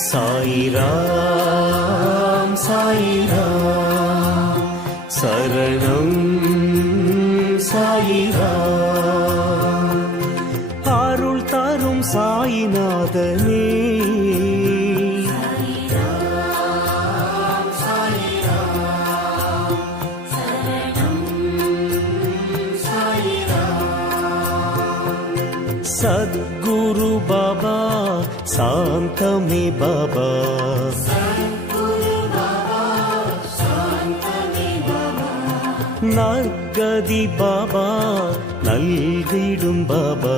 சாயிராம் சாயிராம் சரணம் சாயிராம் அருள் தரும் சாயிநாதனே சத்குரு பாபா சாந்தமே பாபா நற்கதி பாபா நல்கிடும் பாபா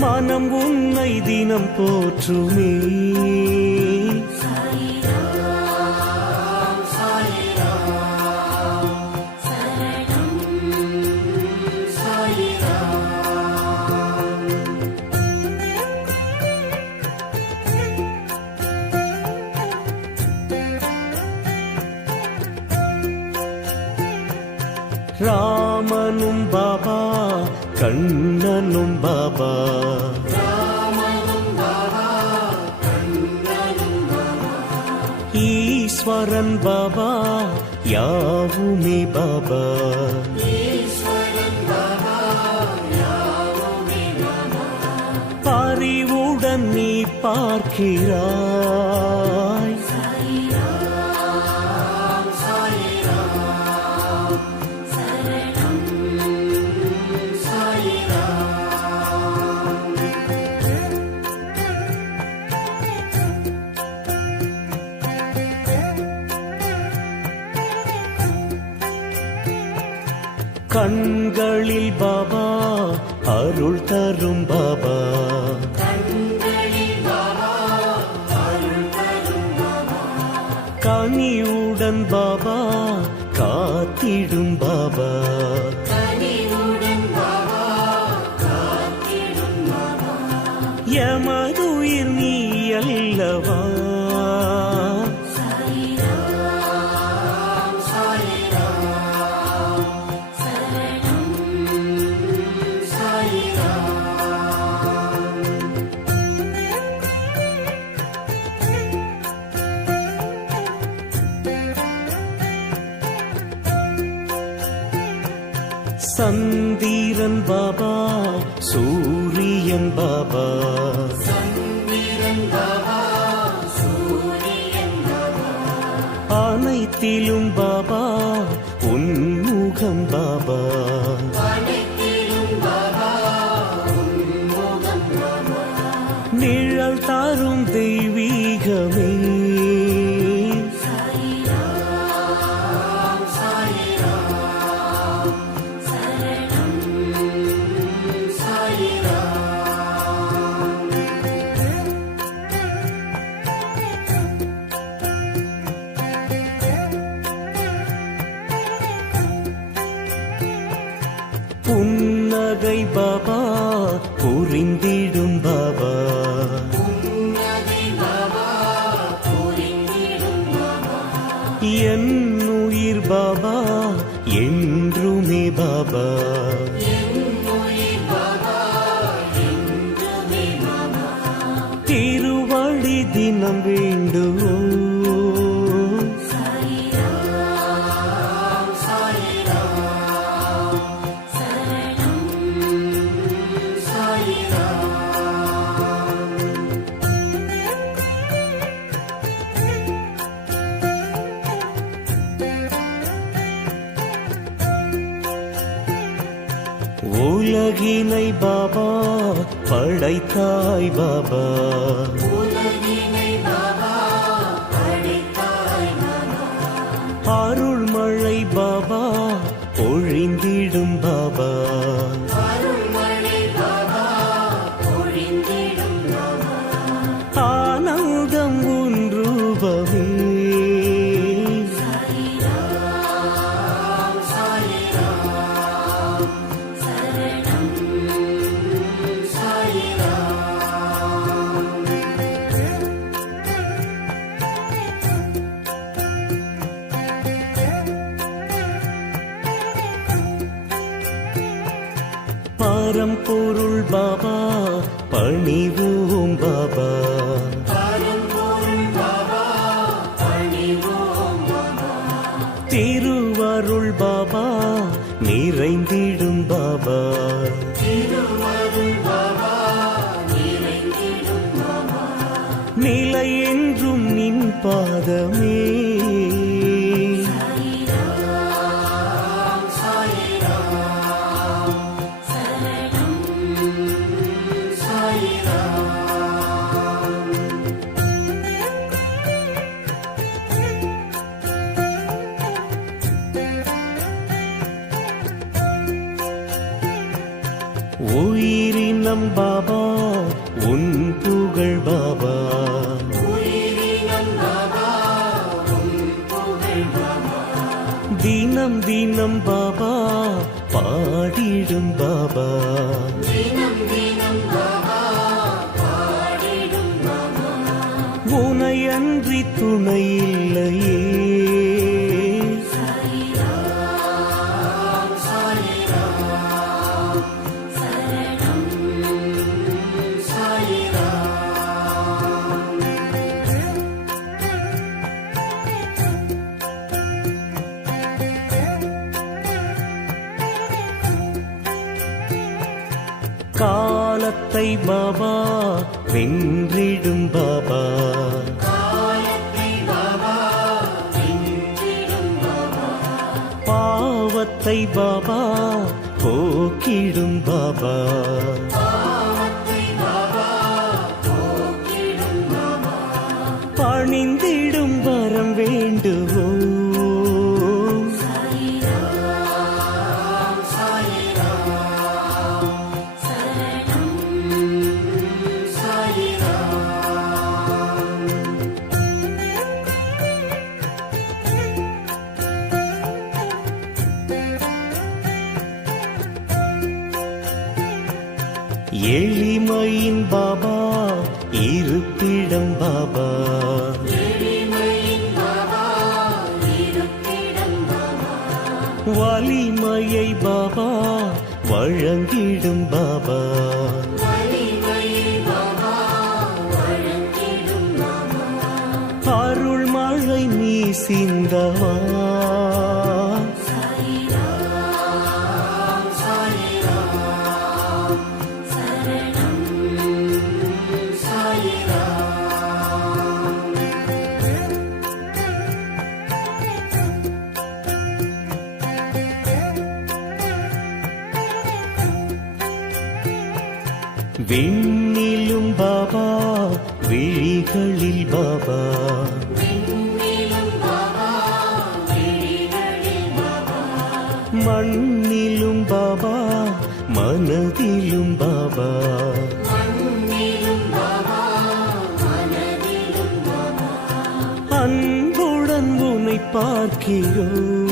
மனம் உன்னை தினம் போற்றுமே ராமனும் பாபா கண்ணனும் பாபா ஈஸ்வரன் பாபா யாவுமே பாபா அறிவுடன் நீ பார்க்கிறாய் கண்களில் பாபா அருள் தரும் பாபா கனிவுடன் பாபா காத்திடும் பாபா எமதுயிர் நீ அல்லவா சந்திரன் பாபா சூரியன் பாபா அனைத்திலும் பாபா உன்முகம் பாபா நிழல் தாரும் தெய்வீகமே புன்னகை பாபா புரிந்திடும் பாபா என் உயிர் பாபா என்றுமே பாபா திருவடி தினம் வேண்டுவோ உலகினை பாபா படைத்தாய் பாபா அருள்மழை பாபா பொழிந்திடும் பாபா ஆனந்தம் உன் ரூபமே பரம்பொருள் பாபா பணிவோம் பாபா. திருவருள் பாபா நிறைந்திடும் பாபா. நிலை என்றும் நின் பாதமே. உயிரினம் பாபா உன் புகழ் பாபா. தினம் தினம் பாபா பாடிடும் பாபா. உனையன்றி துணை இல்லையே. காலத்தை பாபா வென்றிடும் பாபா. பாவத்தை பாபா போக்கிடும் பாபா. பணிந்திடும் வரம் வேண்டுவோம். எளிமையின் பாபா இருப்பிடம் பாபா. வலிமையை பாபா வழங்கிடும் பாபா. அருள் மழை நீ சிந்தவா. விண்ணிலும் பாபா விழிகளில் பாபா. மண்ணிலும் பாபா மனதிலும் பாபா. அன்புடன் உன்னை பார்க்கிறோம்.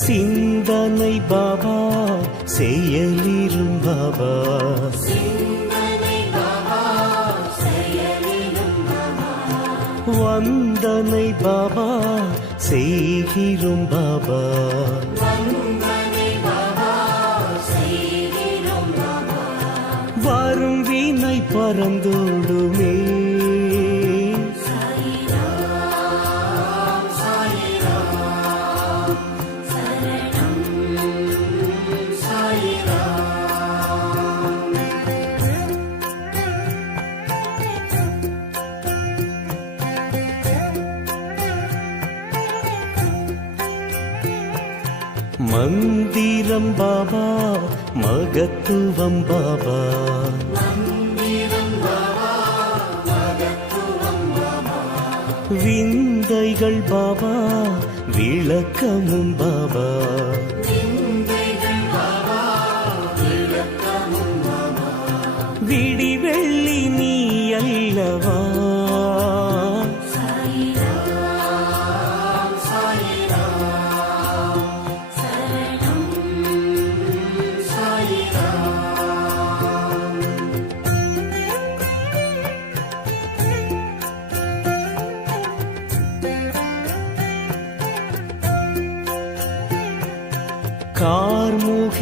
சிந்தனை பாபா செயலிரும் பாபா. வந்தனை பாபா செய்கிறோம் பாபா. வரும் வினை பறந்தோடுமே. மந்திரம் பாபா மகத்துவம் பாபா. விந்தைகள் பாபா விளக்கமும் பாபா. விடி வெள்ளி நீ அல்லவா.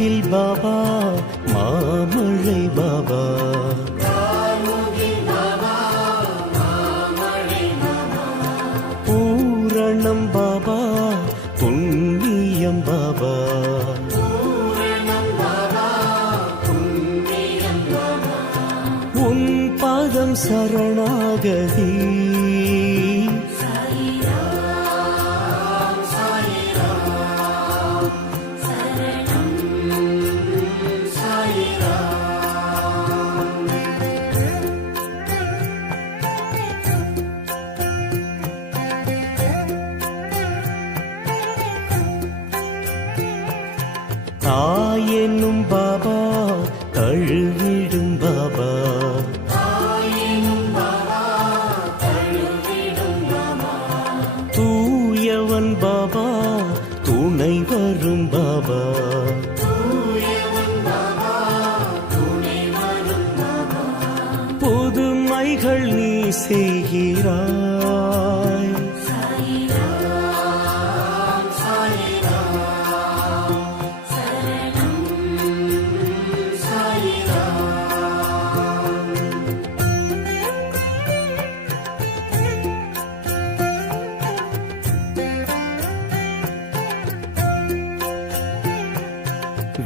கார்முகில் பாபா மாமழை பாபா பூரணம் பாபா புண்ணியம் பாபா உன் பாதம் சரணாகதி தாயெனும் பாபா தழுவிடும் பாபா தூயவன் பாபா துணை வரும் பாபா புதுமைகள் நீ செய்கிறாய்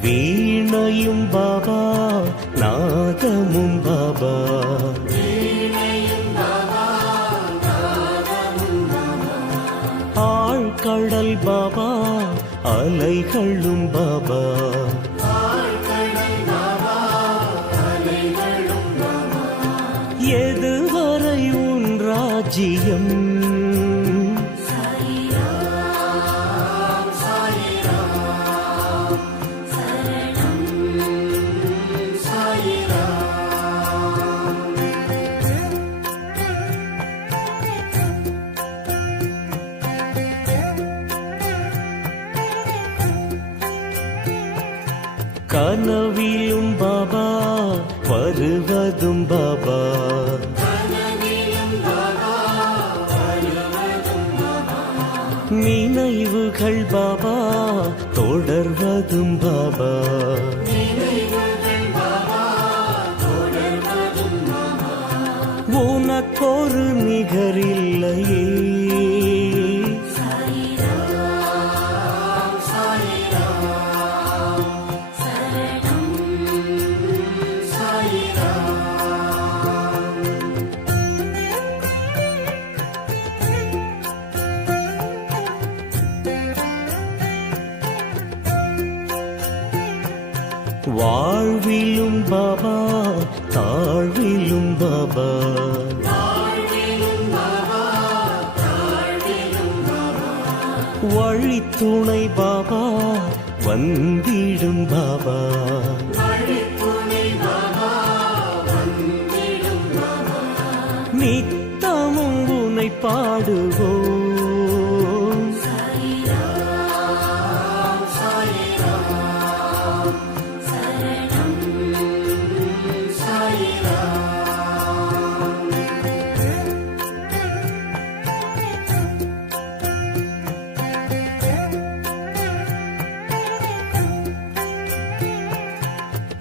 வீணையும் பாபா நாதமும் பாபா ஆழ்கடல் பாபா அலைகளும் பாபா எதுவரை உன் ராஜ்யம் கனவிலும் பாபா வருவதும் பாபா நினைவுகள் பாபா தொடர்வதும் பாபா உனக்கொரு நிகரில்லையே வாழ்விலும் பாபா தாழ்விலும் பாபா வழித்துணை பாபா வந்திடும் பாபா நித்தமும் உனை பாடுவோம்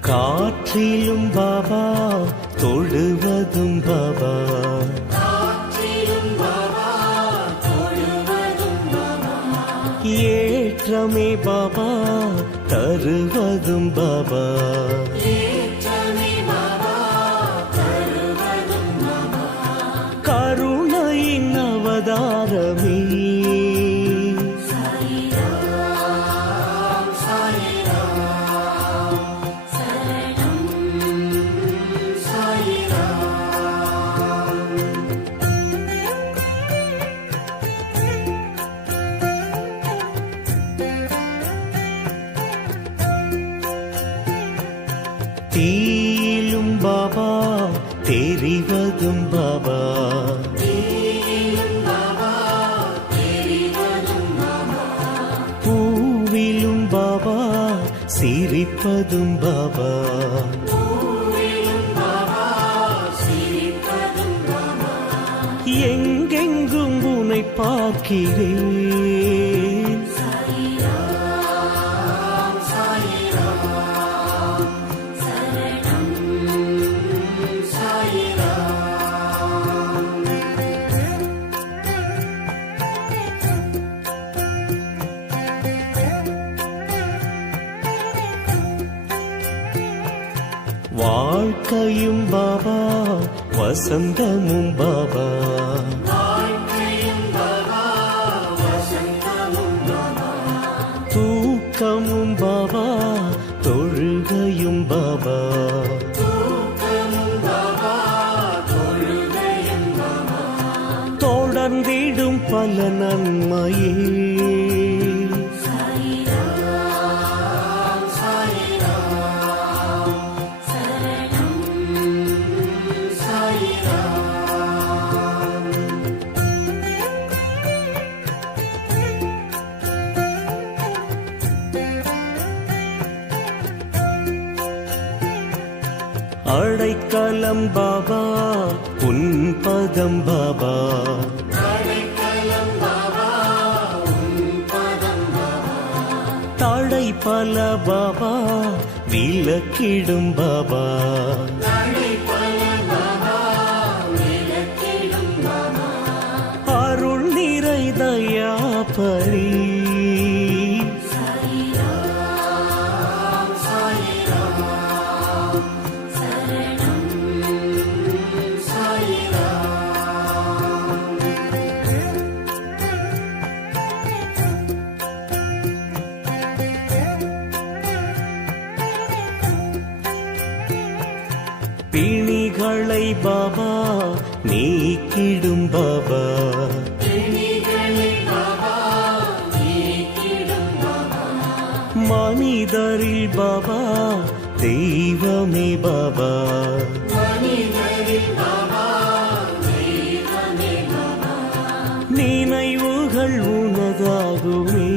காற்றிலும் பாபா தொழுவதும் பாபா ஏற்றமே பாபா தருவதும் பாபா கருணையின் அவதாரமே தீயிலும் பாபா தெரிவதும் பாபா பூவிலும் பாபா சிரிப்பதும் பாபா எங்கெங்கும் உனை பார்க்கிறேன் வாழ்க்கையும் பாபா வசந்தமும் பாபா தூக்கமும் பாபா தொழுகையும் பாபா தொடர்ந்திடும் பல நன்மையே அடைக்கலம் பாபா உன் பதம் பாபா தடை பல பாபா விலக்கிடும் பாபா அருள் நிறை தயாபரி பிணிகளை பாபா நீக்கிடும் பாபா மனிதரில் பாபா தெய்வமே பாபா நினைவுகள் உனதாகுமே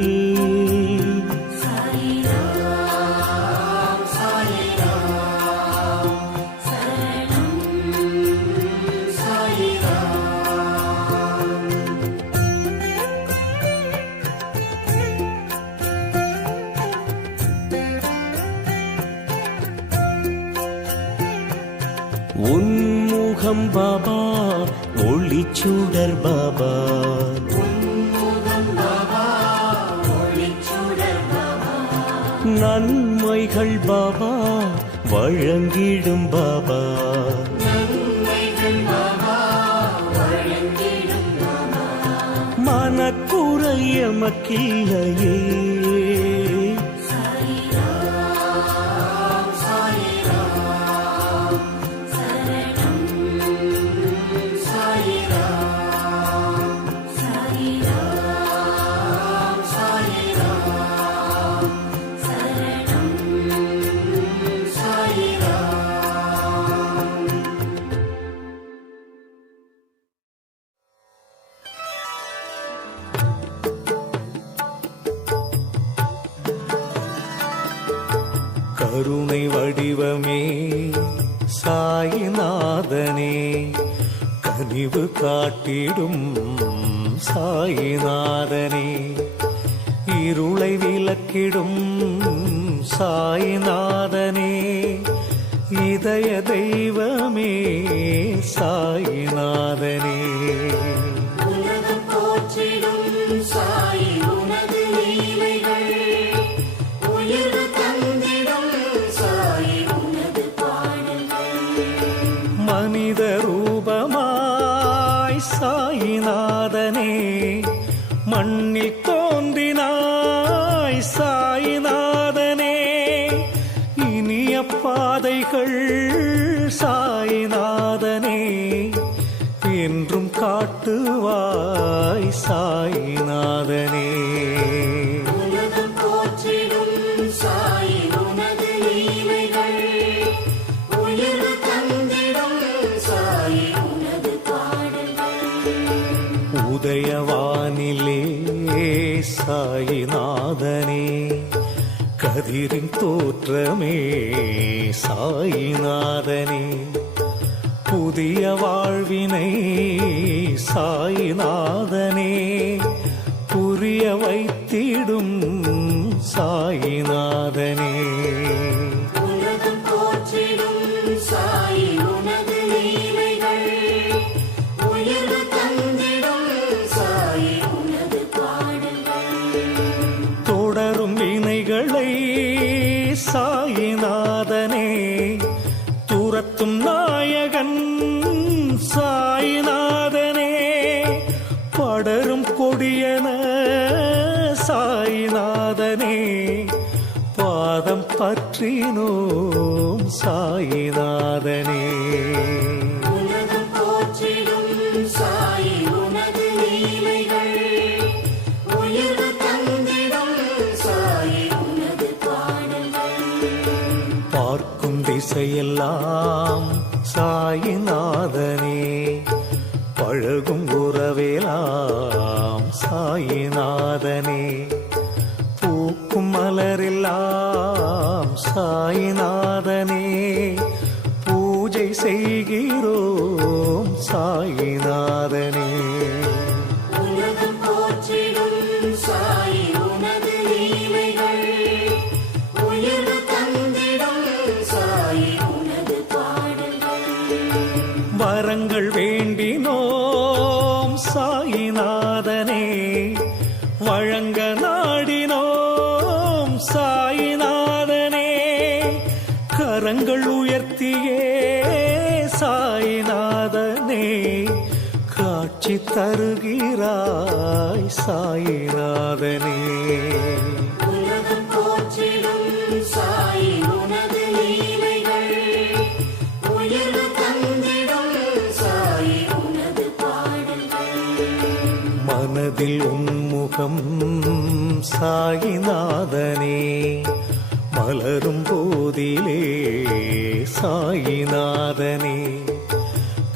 உன்முகம் பாபா ஒளிச்சுடர் பாபா நன்மைகள் பாபா வழங்கிடும் பாபா மனக்குறை எமக்கில்லையே கருணை வடிவமே சாயிநாதனே கனிவு காட்டிடும் சாயிநாதனே இருளை விலக்கிடும் சாயிநாதனே இதய தெய்வமே சாயிநாதனே மனித ரூபமாய் சாயிநாதனே மண்ணில் தோன்றினாய் சாயிநாதனே இனிய பாதைகள் சாயிநாதனே என்றும் காட்டுவாய் சாயிநாதனே உதயவானிலே சாயிநாதனே கதிரின் தோற்றமே சாயிநாதனே புதிய வாழ்வினை சாயிநாதனே புரிய வைத்திடும் சாயிநாதனே தொடரும் வினைகளை சாயிநாதனே சாயிநாதனே. உலகம் போற்றிடும் சாயி உனது லீலைகள், உயர்வு தந்திடும் சாயி உனது பாடல்கள். பார்க்கும் திசையெல்லாம் சாயிநாதனே, பழகும் உறவெல்லாம் சாயிநாதனே, பூக்கும் மலரெல்லாம் சாயிநாதனே, பூஜை செய்கிறோம் சாயிநாதனே. உலகம் போற்றிடும் சாயி உனது லீலைகள், உயர்வு தந்திடும் சாயி உனது பாடல்கள். வரங்கள் வேண்டினோம் சாயிநாதனே, வழங்க நாடினோம் சாயிநாதனே, கரங்கள் உயர்த்தியே சாயிநாதனே, காட்சி தருகிறாய் சாயிநாதனே. உலகம் போற்றிடும் சாயி உனது லீலைகள், உயர்வு தந்திடும் சாயி உனது பாடல்கள். மனதில் உன்முகம் சாயிநாதனே, மலரும் போதிலே சாயிநாதனே,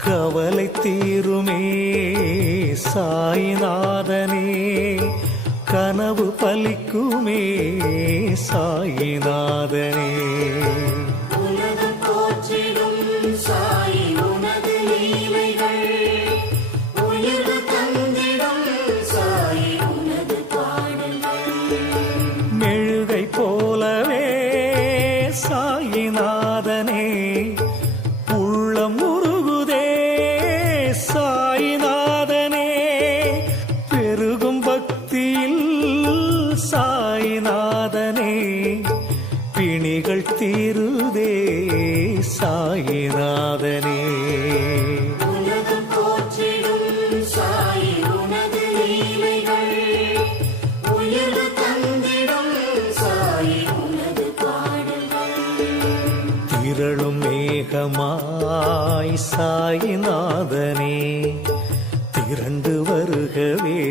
கவலை தீருமே சாயிநாதனே, கனவு பலிக்குமே சாயிநாதனே. உலகம் போற்றிடும் சாயி உனது லீலைகள், உயர்வு தந்திடும் சாயி உனது பாடல்கள். மெழுகை போலவே சாயிநாதனே, உள்ளம் உருகுதே சாயிநாதனே, பெருகும் பக்தியில் சாயிநாதனே, பிணிகள் தீருதே சாயிநாதனே. உலகம் போற்றிடும் சாயி உனது லீலைகள், உயர்வு தந்திடும் சாயி உனது பாடல்கள். திரளும் மேகமாய் சாயிநாதனே, திரண்டு வருகவே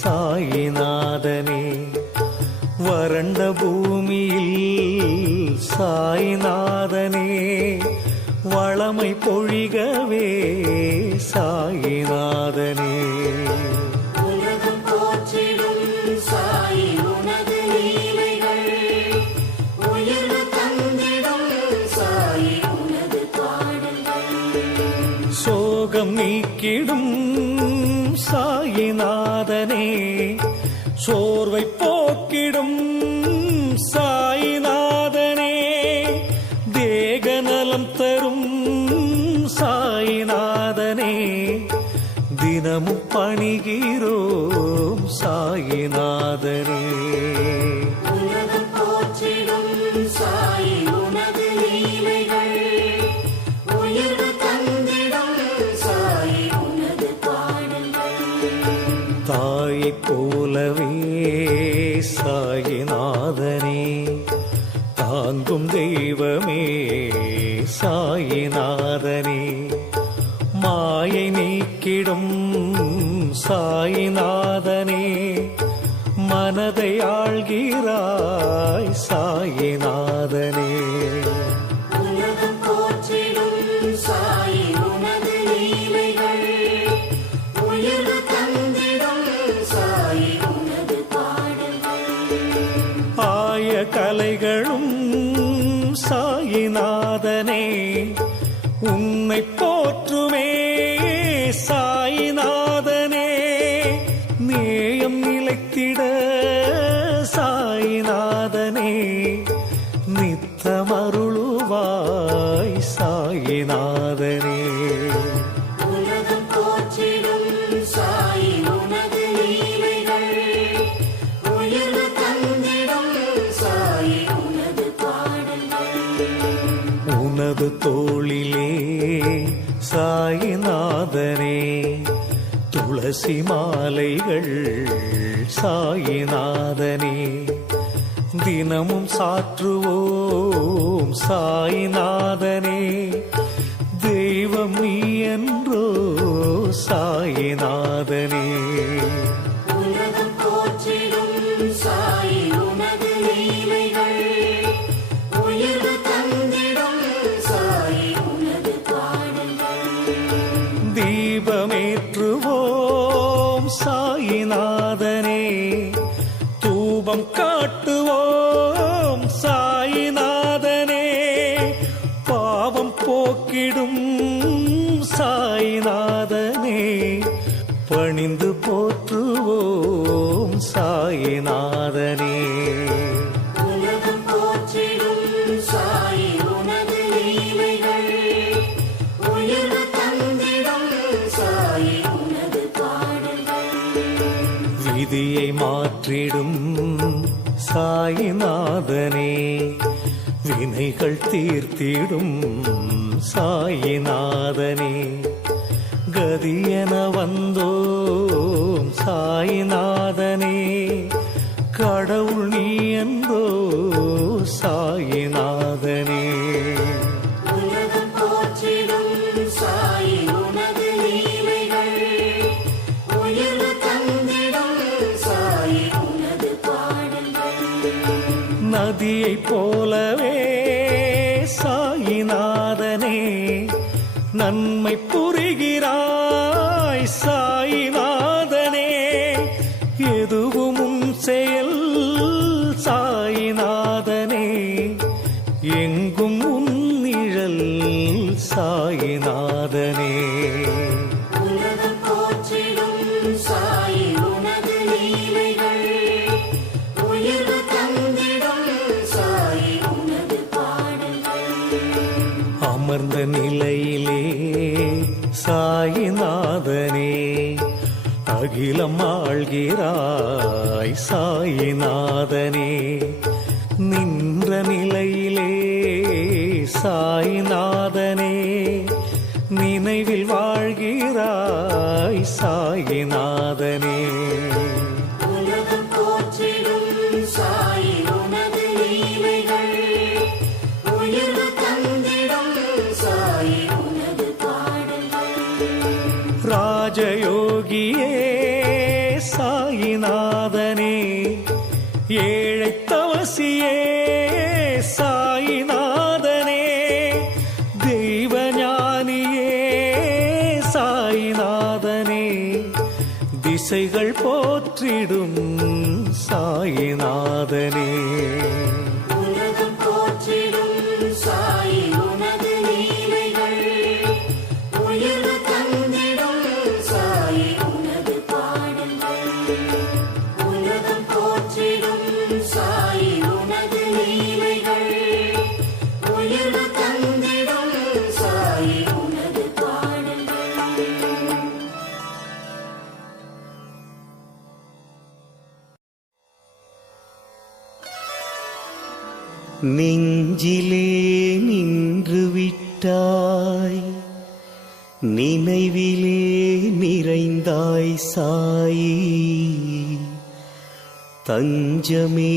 சாயிநாதனே, வறண்ட பூமியில் சாயிநாதனே, வளமை பொழிகவே சாயிநாதனே. உலகம் போற்றிடும் சாயி உனது லீலைகள், உயர்வு தந்திடும் சாயி உனது பாடல்கள். சோகம் நீக்கிடும் சாயிநாதனே, சோர்வை போக்கிடும் சாயிநாதனே, தேகநலம் தரும் சாயிநாதனே, தினமும் பணிகிறோம் சாயிநாதனே. உலகம் போற்றிடும் சாயி உனது லீலைகள், உயர்வு தந்திடும் சாயி உனது பாடல்கள். தாயைப் போலவே சாயிநாதனே, தாங்கும் தெய்வமே சாயிநாதனே, மாயை நீக்கிடும் சாயிநாதனே, மனதை ஆள்கிறாய் சாயிநாதனே. உலகம் போற்றிடும் சாயி உனது லீலைகள், உயர்வு தந்திடும் சாயி உனது பாடல்கள். ஆய கலைகளும் சாயிநாதனே, உன்னை போற்றுமே சாயிநாதனே, நேயம் நிலைத்திட சாயிநாதனே, நித்தமருளுவாய் சாயிநாதனே. உலகம் போற்றிடும் சாயி உனது லீலைகள், உயர்வு தந்திடும் சாயி உனது பாடல்கள். உனது தோளிலே சாயிநாதனே, துளசி மாலைகள் சாயிநாதனே, தினமும் சாற்றுவோம் சாயிநாதனே, தெய்வம் நீ என்றோ சாயிநாதனே. உலகம் போற்றிடும் சாயி உனது லீலைகள், உயர்வு தந்திடும் சாயி உனது பாடல்கள். தீபமேற்றுவோம் சாயிநாதனே, தூபம் காட்டுவோம் சாயிநாதனே, பாவம் போக்கிடும் சாயிநாதனே, பணிந்து போற்றுவோம் சாயிநாதனே. உலகம் போற்றிடும் சாயி உனது லீலைகள், உயர்வு தந்திடும் சாயி உனது பாடல்கள். விதியை மாற்றிடும் சாயிநாதனே, வினைகள் தீர்த்திடும் சாயிநாதனே, கதியென வந்தோம் சாயிநாதனே, கடவுள் நீ என்றோ சாயிநாதனே. உலகம் போற்றிடும் சாயி உனது லீலைகள், உயர்வு தந்திடும் சாயி உனது பாடல்கள். நதியைப் போலவே சாயிநாதனே, நன்மை புரிகிறாய் சாயிநாதனே, எதுவும் உன் செயல் சாயிநாதனே, எங்கும் உன் நிழல் சாயிநாதனே. உலகம் போற்றிடும் சாயி உனது லீலைகள், உயர்வு தந்திடும் சாயி உனது பாடல்கள். அமர்ந்த நிலையிலே சாயிநாதனே, அகிலம் ஆள்கிறாய் சாயிநாதனே, நின்ற நிலையிலே சாயிநாதனே, நினைவில் வாழ்கிறாய் சாயிநாதனே. உலகம் போற்றிடும் சாயி உனது லீலைகள், உயர்வு தந்திடும் சாயி உனது பாடல்கள். ராஜயோகியே சாயிநாதனே, ஏழை தவசியே சாயிநாதனே, தெய்வஞானியே சாயிநாதனே, திசைகள் போற்றிடும் சாயிநாதனே. உலகம் போற்றிடும் சாயி உனது லீலைகள், உயர்வு தந்திடும் சாயி உனது பாடல்கள். உலகம் போற்றிடும் சாயி உனது லீலைகள், உயர்வு தந்திடும் சாயி உனது பாடல்கள். நெஞ்சிலே நின்று விட்டாய், நினைவிலே நிறைந்தாய் சாயி, தஞ்சமே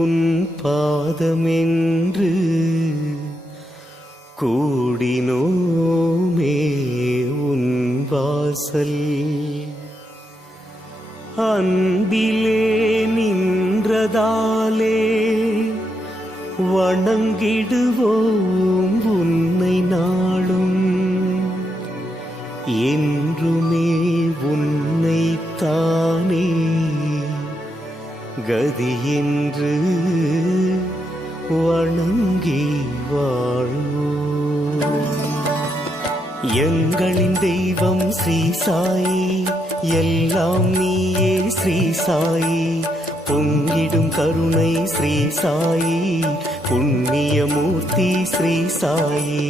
உன் பாதமென்று கூடினோமே உன் வாசல். அன்பிலே நின்றதாலே வணங்கிடுவோம் உன்னை நாளும், என்றுமே உன்னைத்தானே கதி என்று வணங்கி வாழ்வோம். எங்களின் தெய்வம் ஸ்ரீ சாயி, எல்லாம் நீயே ஸ்ரீ சாயி, பொங்கிடும் கருணை ஸ்ரீ சாயி, புண்ணியமூர்த்தி ஸ்ரீ சாயி.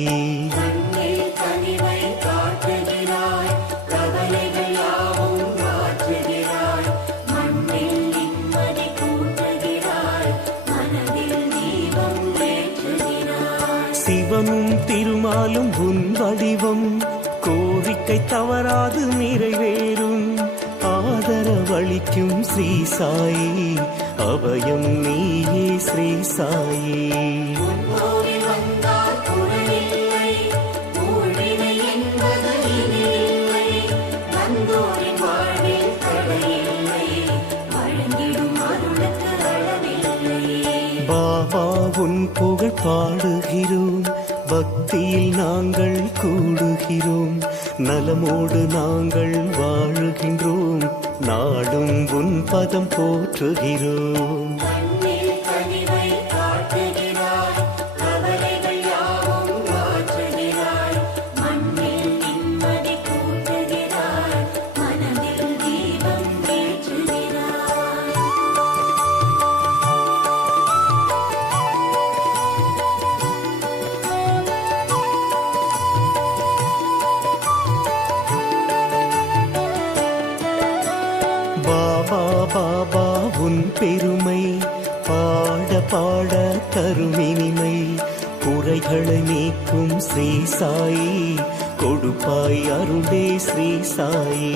கண்ணில் கனிவை காட்டுகிறாய், கவலைகள் யாவும் மாற்றுகிறாய், மண்ணில் நிம்மதி கூட்டுகிறாய், மனதில் தீபம் ஏற்றுகிறாய். சிவனும் திருமாலும் உன் வடிவம், கோரிக்கை தவறாது நிறைவேறும், ஆதரவு உணவளிக்கும் ஸ்ரீ சாயி, அபயம் நீயே ஸ்ரீ சாயி. கோவில் வந்தால் குறையில்லை, ஊழ்வினை என்பது இனியில்லை. வந்தோரின் வாழ்வில் தடையில்லை, வழங்கிடும் அருளுக்கு அளவில்லை. பாபா உன் புகழ் பாடுகிறோம், பக்தியில் நாங்கள் கூடுகிறோம், நலமோடு நாங்கள் வாழுகின்றோம், நாடும் உன் பதம் போற்றுகிறோம். கண்ணில் கனிவை காட்டுகிறாய், கவலைகள் யாவும் மாற்றுகிறாய். மண்ணில் நிம்மதி கூட்டுகிறாய், மனதில் தீபம் ஏற்றுகிறாய். பாபா பாபா உன் பெருமை பாட பாட தருமினிமை, குறைகளை நீக்கும் ஸ்ரீ சாயி, கொடுப்பாய் அருளே ஸ்ரீ சாயி.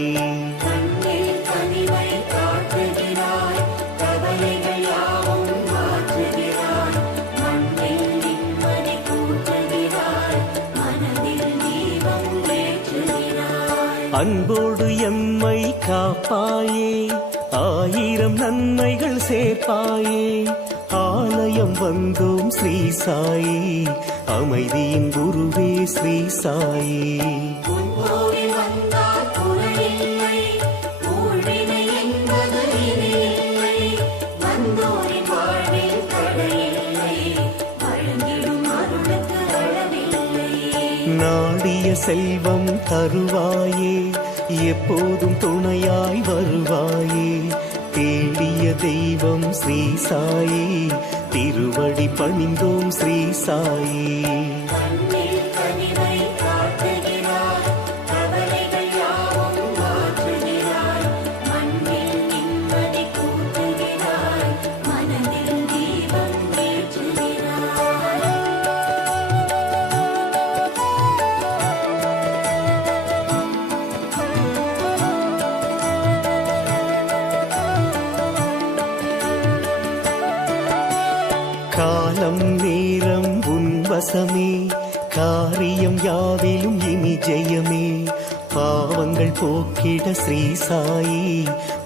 கண்ணில் கனிவை காட்டுகிறாய், கவலைகள் யாவும் மாற்றுகிறாய். மண்ணில் நிம்மதி கூட்டுகிறாய், மனதில் தீபம் ஏற்றுகிறாய். அன்போடு எம்மை காப்பாயே, ஆயிரம் நன்மைகள் சேர்ப்பாயே, ஆலயம் வந்தோம் ஸ்ரீ சாயி, அமைதியின் குருவே ஸ்ரீ சாயி. உன் கோவில் வந்தால் குறையில்லை, ஊழ்வினை என்பது இனியில்லை. வந்தோரின் வாழ்வில் தடையில்லை, வழங்கிடும் அருளுக்கு அளவில்லை. நாடிய செல்வம் தருவாயே, எப்போதும் துணையாய் வருவாயே, தேடிய தெய்வம் ஸ்ரீ சாயி, திருவடி பணிந்தோம் ஸ்ரீ சாயி. கண்ணில் கனிவை காட்டுகிறாய், கவலைகள் யாவும் மாற்றுகிறாய். மண்ணில் நிம்மதி கூட்டுகிறாய், மனதில் தீபம் ஏற்றுகிறாய். காலம் நேரம் உன் வசமே, காரியம் யாவிலும் இனி ஜெயமே, பாவங்கள் போக்கிட ஸ்ரீ சாயி,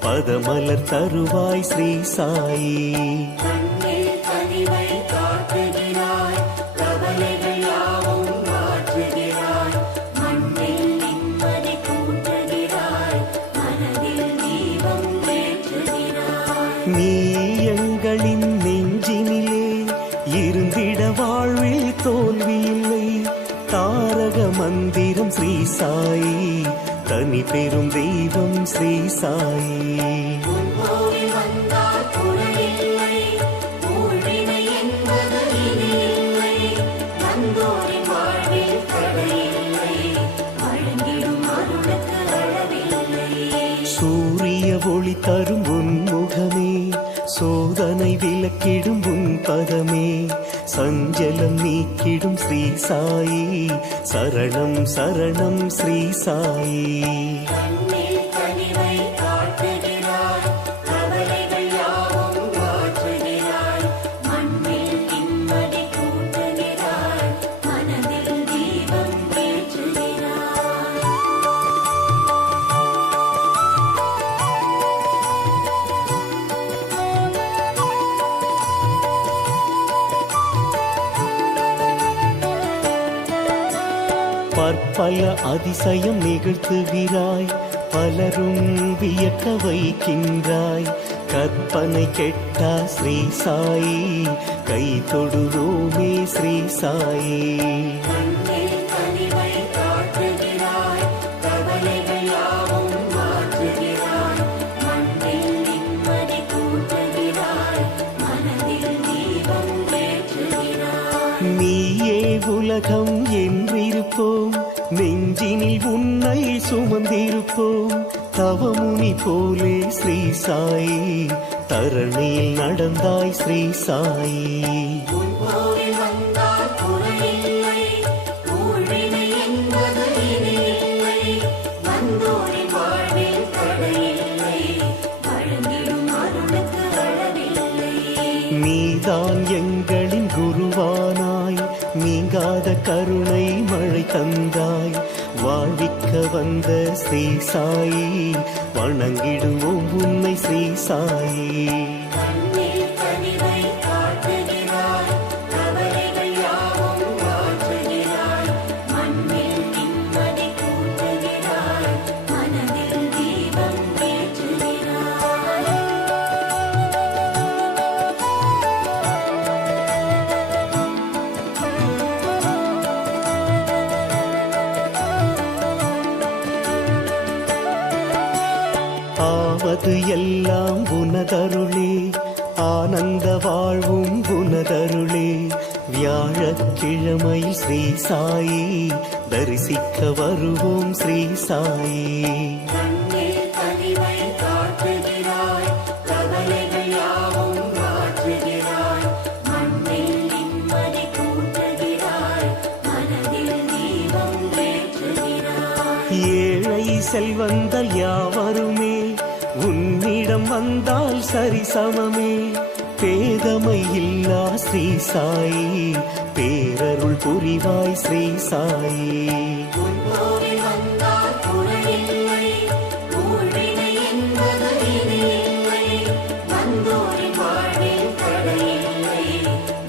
பதமலர் தருவாய் ஸ்ரீ சாயி. கண்ணில் கனிவை காட்டுகிறாய், கவலைகள் யாவும் மாற்றுகிறாய். மண்ணில் நிம்மதி கூட்டுகிறாய், மனதில் தீபம் ஏற்றுகிறாய். நீ எங்களின் நெஞ்சினிலே இருந்திட வாழ்வில் தோல்வியில்லை, தாரக மந்திரம் ஸ்ரீ சாயி, தனி பெரும் தெய்வம் ஸ்ரீ சாயி. உன் கோவில் வந்தால் குறையில்லை, ஊழ்வினை என்பது இனியில்லை. வந்தோரின் வாழ்வில் தடையில்லை, வழங்கிடும் அருளுக்கு அளவில்லை. சூரிய ஒளி தரும் உன் முகமே, சோதனை விலக்கிடும் உன் பதமே, சஞ்சலம் நீக்கிடும் ஸ்ரீ சாயி, சரணம் சரணம் ஸ்ரீ சாயி. கண்ணில் கனிவை காட்டுகிறாய், கவலைகள் யாவும் மாற்றுகிறாய். மண்ணில் நிம்மதி கூட்டுகிறாய், மனதில் தீபம் ஏற்றுகிறாய். பற்பல அதிசயம் நிகழ்த்துகிறாய், பலரும் வியக்க வைக்கின்றாய், கற்பனை கெட்டா ஸ்ரீ சாயி, கை தொடுவோமே ஸ்ரீ சாயி. கண்ணில் கனிவை காட்டுகிறாய், கவலைகள் யாவும் மாற்றுகிறாய். மண்ணில் நிம்மதி கூட்டுகிறாய், மனதில் தீபம் ஏற்றுகிறாய். நீயே உலகம் என்றிருப்போம், நெஞ்சினில் உன்னை சுமந்திருப்போம், தவமுனி போலே ஸ்ரீ சாயி, தரணியில் நடந்தாய் ஸ்ரீ சாயி. உன் கோவில் வந்தால் குறையில்லை, ஊழ்வினை என்பது இனியில்லை. வந்தோரின் வாழ்வில் தடையில்லை, கருணை மழை தந்தாய். வாழ்விக்க வந்த ஸ்ரீ சாயி, வணங்கிடுவோம் உன்னை ஸ்ரீ சாயி. கண்ணில் கனிவை காட்டுகிறாய், கவலைகள் யாவும் மாற்றுகிறாய், மண்ணில் நிம்மதி கூட்டுகிறாய், மனதில் தீபம் ஏற்றுகிறாய். ஆவது எல்லாம் உனதருளே, ஆனந்த வாழ்வும் உனதருளே. வியாழக்கிழமை ஸ்ரீ சாயி, தரிசிக்க வருவோம் ஸ்ரீ சாயி. கண்ணில் கனிவை காட்டுகிறாய், கவலைகள் யாவும் மாற்றுகிறாய், மண்ணில் நிம்மதி கூட்டுகிறாய், மனதில் தீபம் ஏற்றுகிறாய். ஏழை செல்வந்தல் யாவருமே உன்னிடம் வந்தால் சரிசமமே. பேதமை இல்லா ஸ்ரீ சாயி, பேரருள் புரிவாய் ஸ்ரீ சாயி. முன்போரில் வந்தால் குறையில்லை, ஊழ்வினை என்பது இனி இல்லை, வந்தோரின் வாழ்வில் தடையில்லை,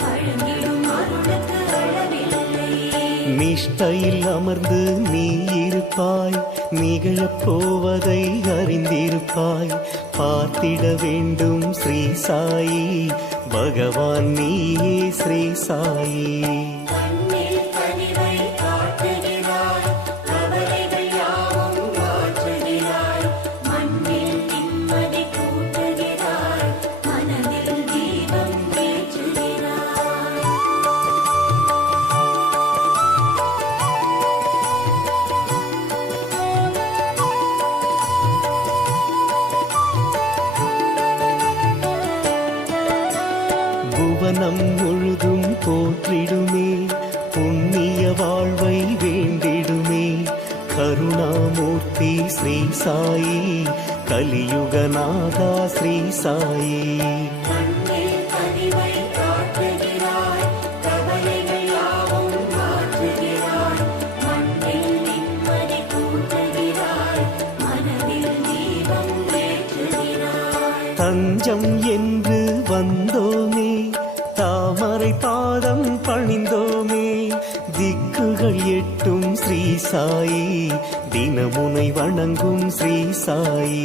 வழங்கிடும் அருளுக்கு அளவில்லை. நிஷ்டையில் அமர்ந்து நீ இருப்பாய், நிகழப் போவதை அறிந்திருப்பாய். பார்த்திட வேண்டும் ஸ்ரீ சாயி, பகவான் நீயே ஸ்ரீ சாயி. கண்ணில் கனிவை காட்டுகிறாய், கவலைகள் யாவும் மாற்றுகிறாய், மண்ணில் நிம்மதி கூட்டுகிறாய், மனதில் தீபம் ஏற்றுகிறாய். புவனம் முழுதும் போற்றிடுமே, புண்ணிய வாழ்வை வேண்டிடுமே. கருணாமூர்த்தி ஸ்ரீ சாயி, கலியுகநாதா ஸ்ரீ சாயி. கண்ணில் கனிவை காட்டுகிறாய், கவலைகள் யாவும் மாற்றுகிறாய், மண்ணில் நிம்மதி கூட்டுகிறாய், மனதில் தீபம் ஏற்றுகிறாய். தஞ்சம் என்று வந்தோமே, தாமரை பாதம் பணிந்தோமே. திக்குகள் எட்டும் ஸ்ரீ சாயி, தினமுனை வணங்கும் ஸ்ரீ சாயி.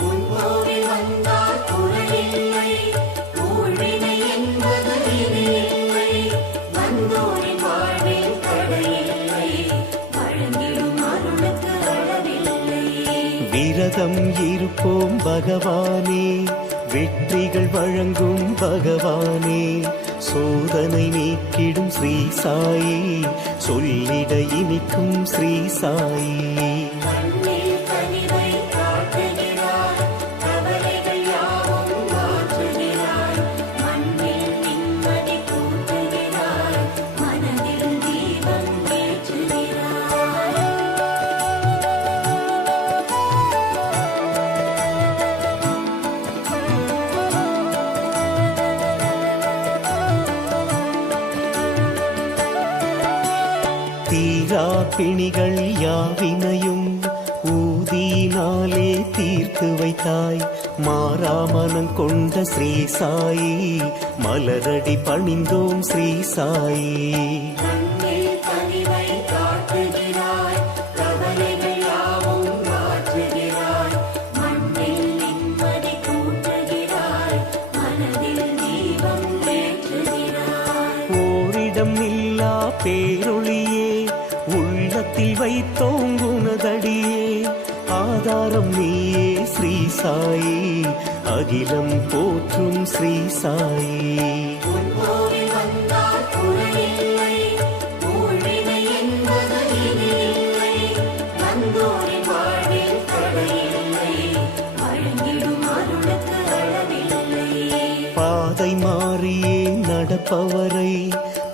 முன்போரில் வந்தால் குறையில்லை, ஊழ்வினை என்பது இனி இல்லை, வந்தோரின் வாழ்வில் தடையில்லை, வழங்கிடும் அருளுக்கு அளவில்லை. விரதம் இருப்போம் பகவானே, வெற்றிகள் வழங்கும் பகவானே. சோதனை நீக்கிடும் ஸ்ரீ சாயி, சொல்லிட இனிக்கும் ஸ்ரீ சாயி. கண்ணில் கனிவை காட்டுகிறாய், கவலைகள் யாவும் மாற்றுகிறாய், மண்ணில் நிம்மதி கூட்டுகிறாய், மனதில் தீபம் ஏற்றுகிறாய். தீரா பிணிகள் யாவினையும் ஊதியினாலே தீர்த்து வைத்தாய். மாறாமனம் கொண்ட ஸ்ரீ சாயி, மலரடி பணிந்தோம் ஸ்ரீ சாயி. கண்ணில் கனிவை காட்டுகிறாய், கவலைகள் யாவும் மாற்றுகிறாய், மண்ணில் நிம்மதி கூட்டுகிறாய், மனதில் தீபம் ஏற்றுகிறாய். ஓரிடம் இல்லா பேரொளியே, உள்ளத்தில் வைத்தோங்குனதடியே. ஆதாரம் நீயே ஸ்ரீ சாயி, அகிலம் போற்றும் ஸ்ரீ சாயி. முன்போரில் வந்தால் குறையில்லை, ஊழ்வினை என்பது இனி இல்லை, வந்தோரின் வாழ்வில் தடையில்லை, வழங்கிடும் அருளுக்கு அளவில்லை. பாதை மாறியே நடப்பவரை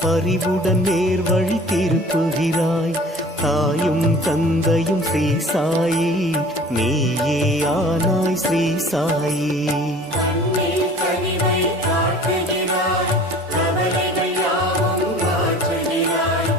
பரிவுடன் நேர்வழி திருப்புகிறாய். தாயும் தந்தையும் ஸ்ரீ சாயி, நீயே ஆனாய் ஸ்ரீ சாயி. கண்ணில் கனிவை காட்டுகிறாய், கவலைகள் யாவும் மாற்றுகிறாய்,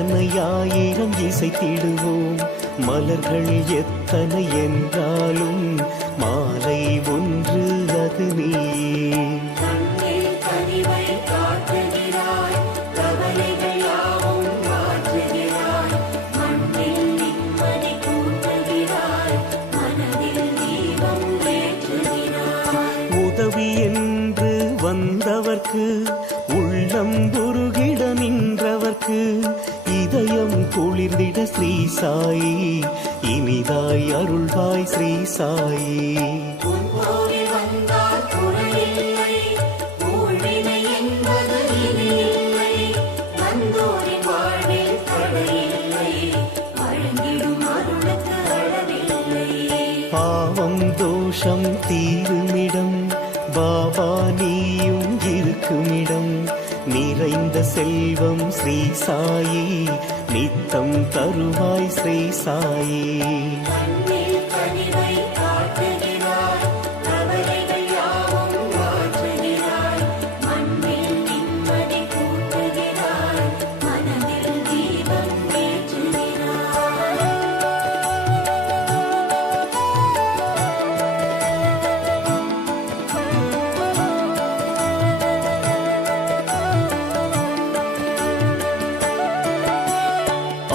எத்தனை ஆயிரம் இசைத்திடுவோம், மலர்கள் எத்தனை என்றாலும் மாலை ஒன்று அது நீயே. கண்ணில் கனிவை காட்டுகிறாய், கவலைகள் யாவும் மாற்றுகிறாய், மண்ணில் நிம்மதி கூட்டுகிறாய், மனதில் தீபம் ஏற்றுகிறாய். உதவி என்று வந்தவர்க்கு, உள்ளம் உருகிட நின்றவர்க்கு, இதயம் குளிர்ந்திட ஸ்ரீ சாயி, இனிதாய் அருள்வாய் ஸ்ரீ சாயி. உன் கோவில் வந்தால் குறையில்லை, ஊழ்வினை என்பது இனி இல்லை, வந்தோரின் வாழ்வில் தடையில்லை, வழங்கிடும் அருளுக்கு அளவில்லை. பாவம் தோஷம் தீருமிடம், பாபா நீயும் இருக்குமிடம், நிறைந்த செல்வம் ஸ்ரீ சாயி, நித்தம் தருவாய் ஸ்ரீ சாயி. கண்ணில் கனிவை காட்டுகிறாய், கவலைகள் யாவும் மாற்றுகிறாய், மண்ணில் நிம்மதி கூட்டுகிறாய், மனதில் தீபம் ஏற்றுகிறாய்.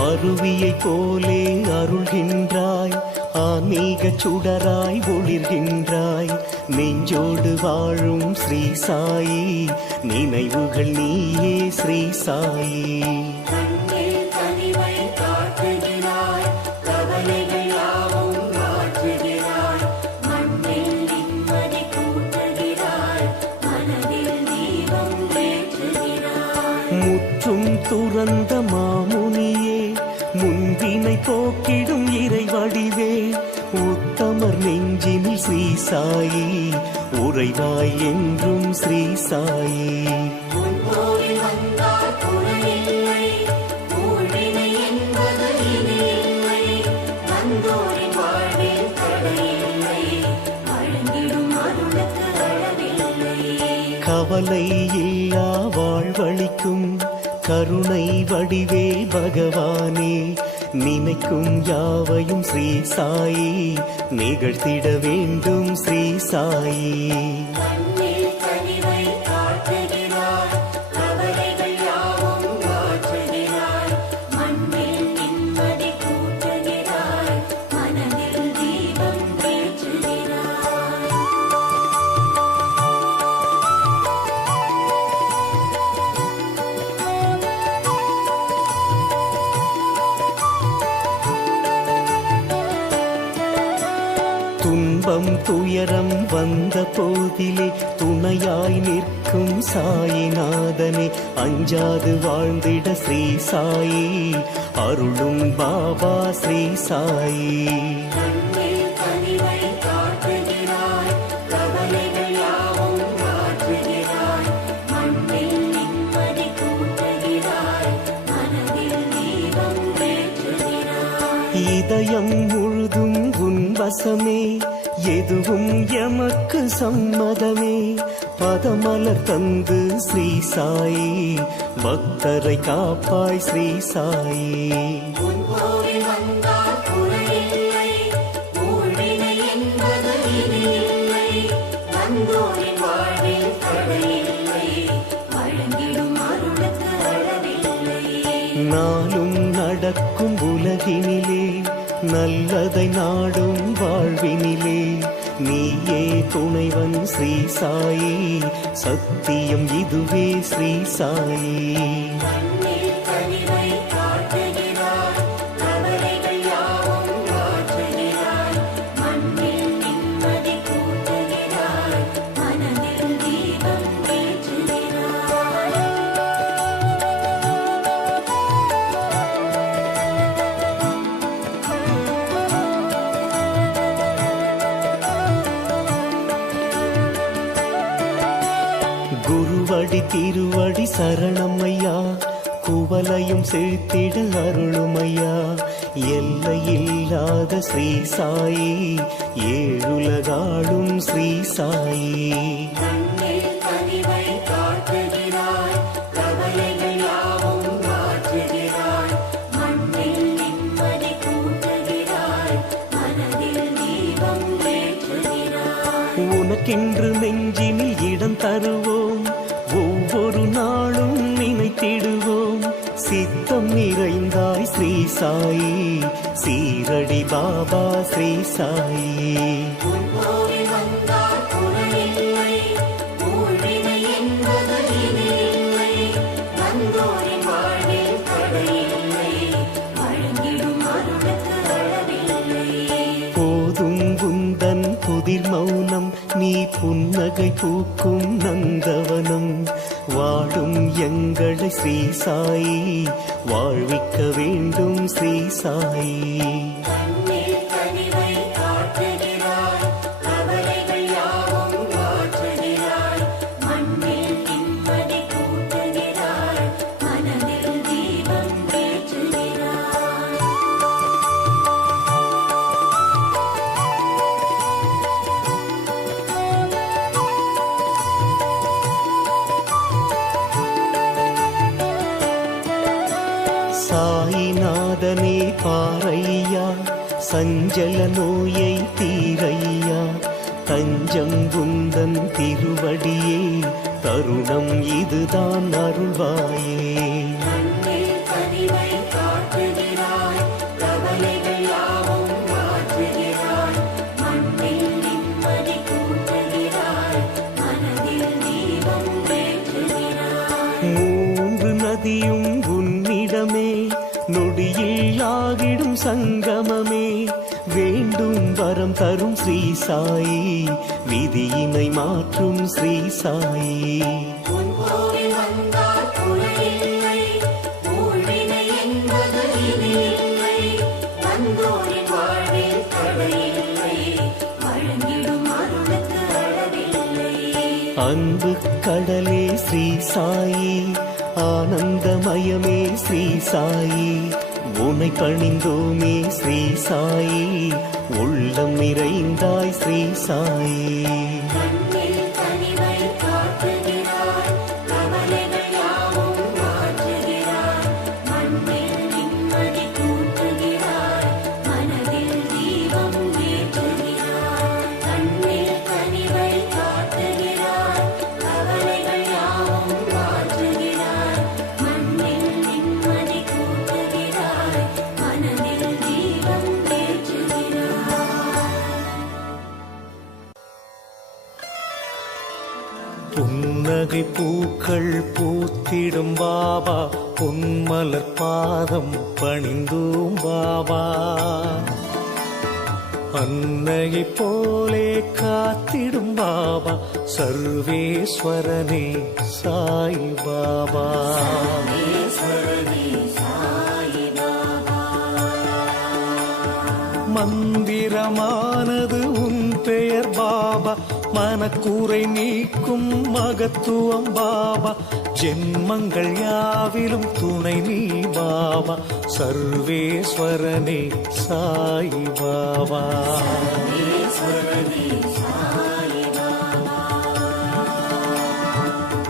அருவியைப் போலே அருள்கின்றாய், ஆன்மீக சுடராய் ஒளிர்கின்றாய், நெஞ்சோடு வாழும் ஸ்ரீ சாயி, நினைவுகள் நீயே ஸ்ரீ சாயி. கண்ணில் கனிவை காட்டுகிறாய், கவலைகள் யாவும் மாற்றுகிறாய், மண்ணில் நிம்மதி கூட்டுகிறாய், மனதில் தீபம் ஏற்றுகிறாய். முற்றும் துறந்த மாமுனியே, முன்பினை போக்கிடும் இறைவடிவே, உத்தமர் நெஞ்சினில் ஸ்ரீ சாயி, உறைவாய் என்றும் ஸ்ரீ சாயி. உன் கோவில் வந்தால் குறையில்லை, ஊழ்வினை என்பது இனி இல்லை, வந்தோரின் வாழ்வில் தடையில்லை, வழங்கிடும் அருளுக்கு அளவில்லை. கவலை இல்லா வாழ்வழிக்கும் கருணை வடிவே பகவானே, நினைக்கும் யாவையும் ஸ்ரீ சாயி, நிகழ்த்திட வேண்டும் ஸ்ரீ சாயி. கண்ணில் கனிவை காட்டுகிறாய், கவலைகள் யாவும் மாற்றுகிறாய், மண்ணில் நிம்மதி கூட்டுகிறாய், மனதில் தீபம் ஏற்றுகிறாய். துன்பம் துயரம் வந்த போதிலே துணையாய் நிற்கும் சாயிநாதனே, அஞ்சாது வாழ்ந்திட ஸ்ரீ சாயி, அருளும் பாபா ஸ்ரீ சாயி. கண்ணில் கனிவை காட்டுகிறாய், கவலைகள் யாவும் மாற்றுகிறாய், மண்ணில் நிம்மதி கூட்டுகிறாய், மனதில் தீபம் ஏற்றுகிறாய். இதயம் முழுதும் உன் வசமே, எதுவும் எமக்கு சம்மதமே, பதமலர் தந்து ஸ்ரீ சாயி, பக்தரை காப்பாய் ஸ்ரீ சாயி. உன் கோவில் வந்தால் குறையில்லை, ஊழ்வினை என்பது இனி இல்லை, வந்தோரின் வாழ்வில் தடையில்லை, வழங்கிடும் அருளுக்கு அளவில்லை. நாளும் நடக்கும் உலகினிலே, நல்லதை நாடும் வாழ்வினிலே, நீயே துணைவன் ஸ்ரீ சாயி, சத்தியம் இதுவே ஸ்ரீ சாயி. கண்ணில் கனிவை காட்டுகிறாய், கவலைகள் யாவும் மாற்றுகிறாய், மண்ணில் நிம்மதி கூட்டுகிறாய், மனதில் தீபம் ஏற்றுகிறாய். குருவடி திருவடி சரணமையா, குவலையும் செழித்திட அருளுமையா, எல்லையில்லாத ஸ்ரீ சாயி, ஏழுலகாடும் ஸ்ரீ சாயி. கண்ணில் கனிவை காட்டுகிறாய், கவலைகள் யாவும் மாற்றுகிறாய், உனக்கென்று நெஞ்சினில் இடம் தருவோம், ஒவ்வொரு நாளும் நினைத்திடுவோம். சித்தம் நிறைந்தாய் ஸ்ரீ சாயி, சீரடி பாபா ஸ்ரீ சாயி. கோவில் வந்தால் குறையில்லை, ஊழ்வினை என்பது இனி இல்லை. வந்தோரின் வாழ்வில் தடையில்லை, வழங்கிடும் அருளுக்கு அளவில்லை. போதும் குந்தன் புதிர் மௌனம், நீ புன்னகை பூக்கும் நந்தவனம். வாடும் எங்களை ஸ்ரீ சாயி, வாழ்விக்க வேண்டும் ஸ்ரீ சாயி. கண்ணில் கனிவை காட்டுகிறாய், கவலைகள் யாவும் மாற்றுகிறாய். மண்ணில் நிம்மதி கூட்டுகிறாய், மனதில் தீபம் ஏற்றுகிறாய். சாயிநாதனே பாரையா, சஞ்சல நோயை தீரையா. தஞ்சம் குந்தன் திருவடியே, தருணம் இதுதான் அருள்வாயே. கண்ணில் கனிவை காட்டுகிறாய், கவலைகள் யாவும் மாற்றுகிறாய். மண்ணில் நிம்மதி கூட்டுகிறாய், மனதில் தீபம் ஏற்றுகிறாய். மூன்று நதியும் உன்னிடமே, நொடியில் ஆகிடும் சங்கமமே. வேண்டும் வரம் தரும் ஸ்ரீ சாயி, விதியினை மாற்றும் ஸ்ரீ சாயி. உன் கோவில் வந்தால் குறையில்லை, ஊழ்வினை என்பது இனி இல்லை. வந்தோரின் வாழ்வில் தடையில்லை, வழங்கிடும் அருளுக்கு அளவில்லை. அன்பு கடலே ஸ்ரீ சாயி, ஆனந்தமயமே ஸ்ரீ சாயி. உனை பணிந்தோமே ஸ்ரீ சாயி, உள்ளம் நிறைந்தாய் ஸ்ரீ சாயி. கண்ணில் கனிவை காட்டுகிறாய், கவலைகள் யாவும் மாற்றுகிறாய். மண்ணில் நிம்மதி கூட்டுகிறாய், மனதில் தீபம் ஏற்றுகிறாய். கண்ணில் கனிவை காட்டுகிறாய், கவலைகள் யாவும் மாற்றுகிறாய். மண்ணில் நிம்மதி கூட்டுகிறாய், மனதில் தீபம் ஏற்றுகிறாய். புன்னகை பூக்கள் பூத்திடும் பாபா, பொன்மலர் பாதம் பணிந்தோம் பாபா. அன்னையை போலே காத்திடும் பாபா, சர்வேஸ்வரனே சாய் பாபா. மந்திரமானது உன் பெயர் பாபா, மனக்கூரை நீக்கும் மகத்துவம் பாபா. ஜென்மங்கள் யாவிலும் துணை நீ பாபா, சர்வேஸ்வரனே சாய் பாபா.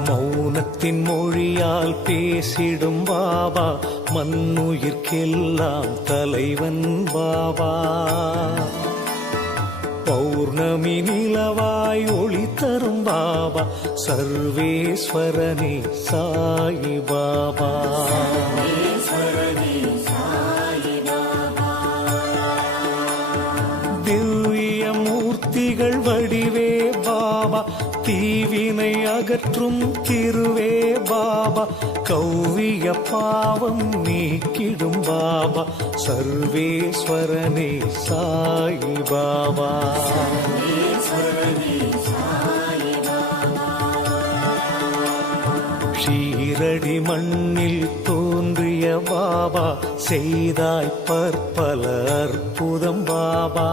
மௌனத்தின் மொழியால் பேசிடும் பாபா, மண்ணுயிர்க்கெல்லாம் தலைவன் பாபா. பௌர்ணமி நிலவாய் ஒளி தரும் பாபா, சர்வேஸ்வரனே சாய் பாபா. திவ்ய மூர்த்திகள் வடிவே பாபா, தீவினை அகற்றும் திருவே பாபா. கௌவிய பாவம் நீக்கிடும் பாபா, சர்வேஸ்வரனே சாய் பாபா. ஷீரடி மண்ணில் தோன்றிய பாபா, செய்தாய் பற்பல அற்புதம் பாபா.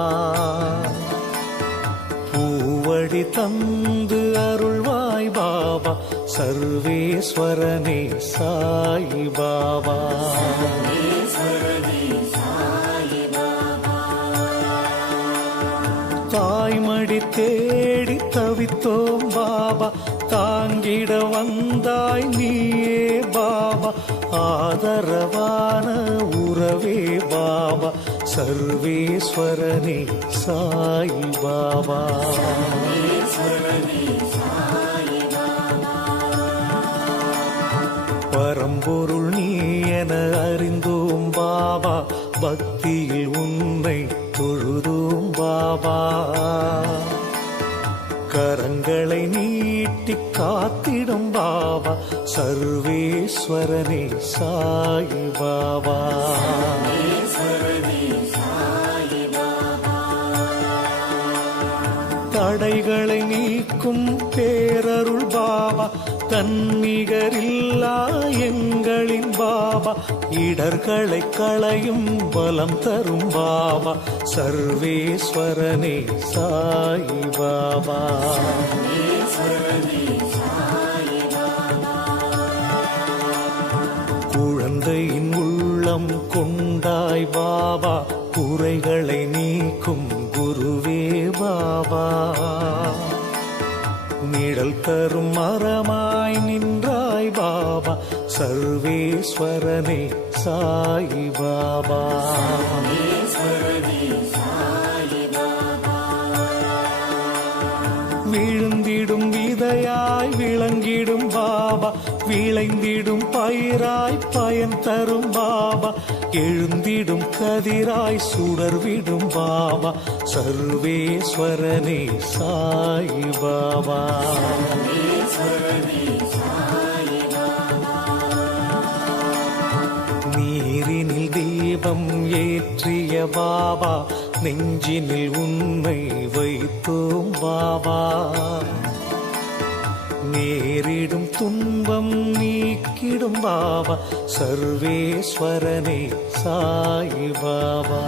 பூவடி தந்து அருள்வாய் பாபா, சர்வேஸ்வரனே சாய் பாபா. தாய்மடி தேடி தவித்தோம் பாபா, தாங்கிட வந்தாய் நீயே பாபா. ஆதரவான உறவே பாபா, சர்வேஸ்வரனே சாய் பாபா. பரம்பொருள் நீ என அறிந்தோம் பாபா, பக்தியில் உன்னை தொழுதோம் பாபா. கரங்களை நீட்டி காத்திடும் பாபா, சர்வேஸ்வரனே சாயி பாபா. தடைகளை நீக்கும் பேரருள் பாபா, தன்னிகரில்லா எங்களின் பாபா. இடர்களை களையும் பலம் தரும் பாபா, சர்வேஸ்வரனே சாயி பாபா. குழந்தையின் உள்ளம் கொண்டாய் பாபா, குறைகளை நீக்கும் குருவே பாபா. நிழல் தரும் மரமாய் நின்றாய் பாபா, சர்வேஸ்வரனே சாயி பாபா. விழுந்திடும் விதையாய் விளங்கிடும் பாபா, விளைந்திடும் பயிராய் பயன் தரும் பாபா. எழுந்திடும் கதிராய் சுடர்விடும் பாபா, சர்வேஸ்வரனே சாயி பாபா. நீரினில் தீபம் ஏற்றிய பாபா, நெஞ்சினில் உன்னை வைத்தோம் பாபா. நேரிடும் துன்பம் நீக்கிடும் பாபா, சர்வேஸ்வரனே சாயி பாபா.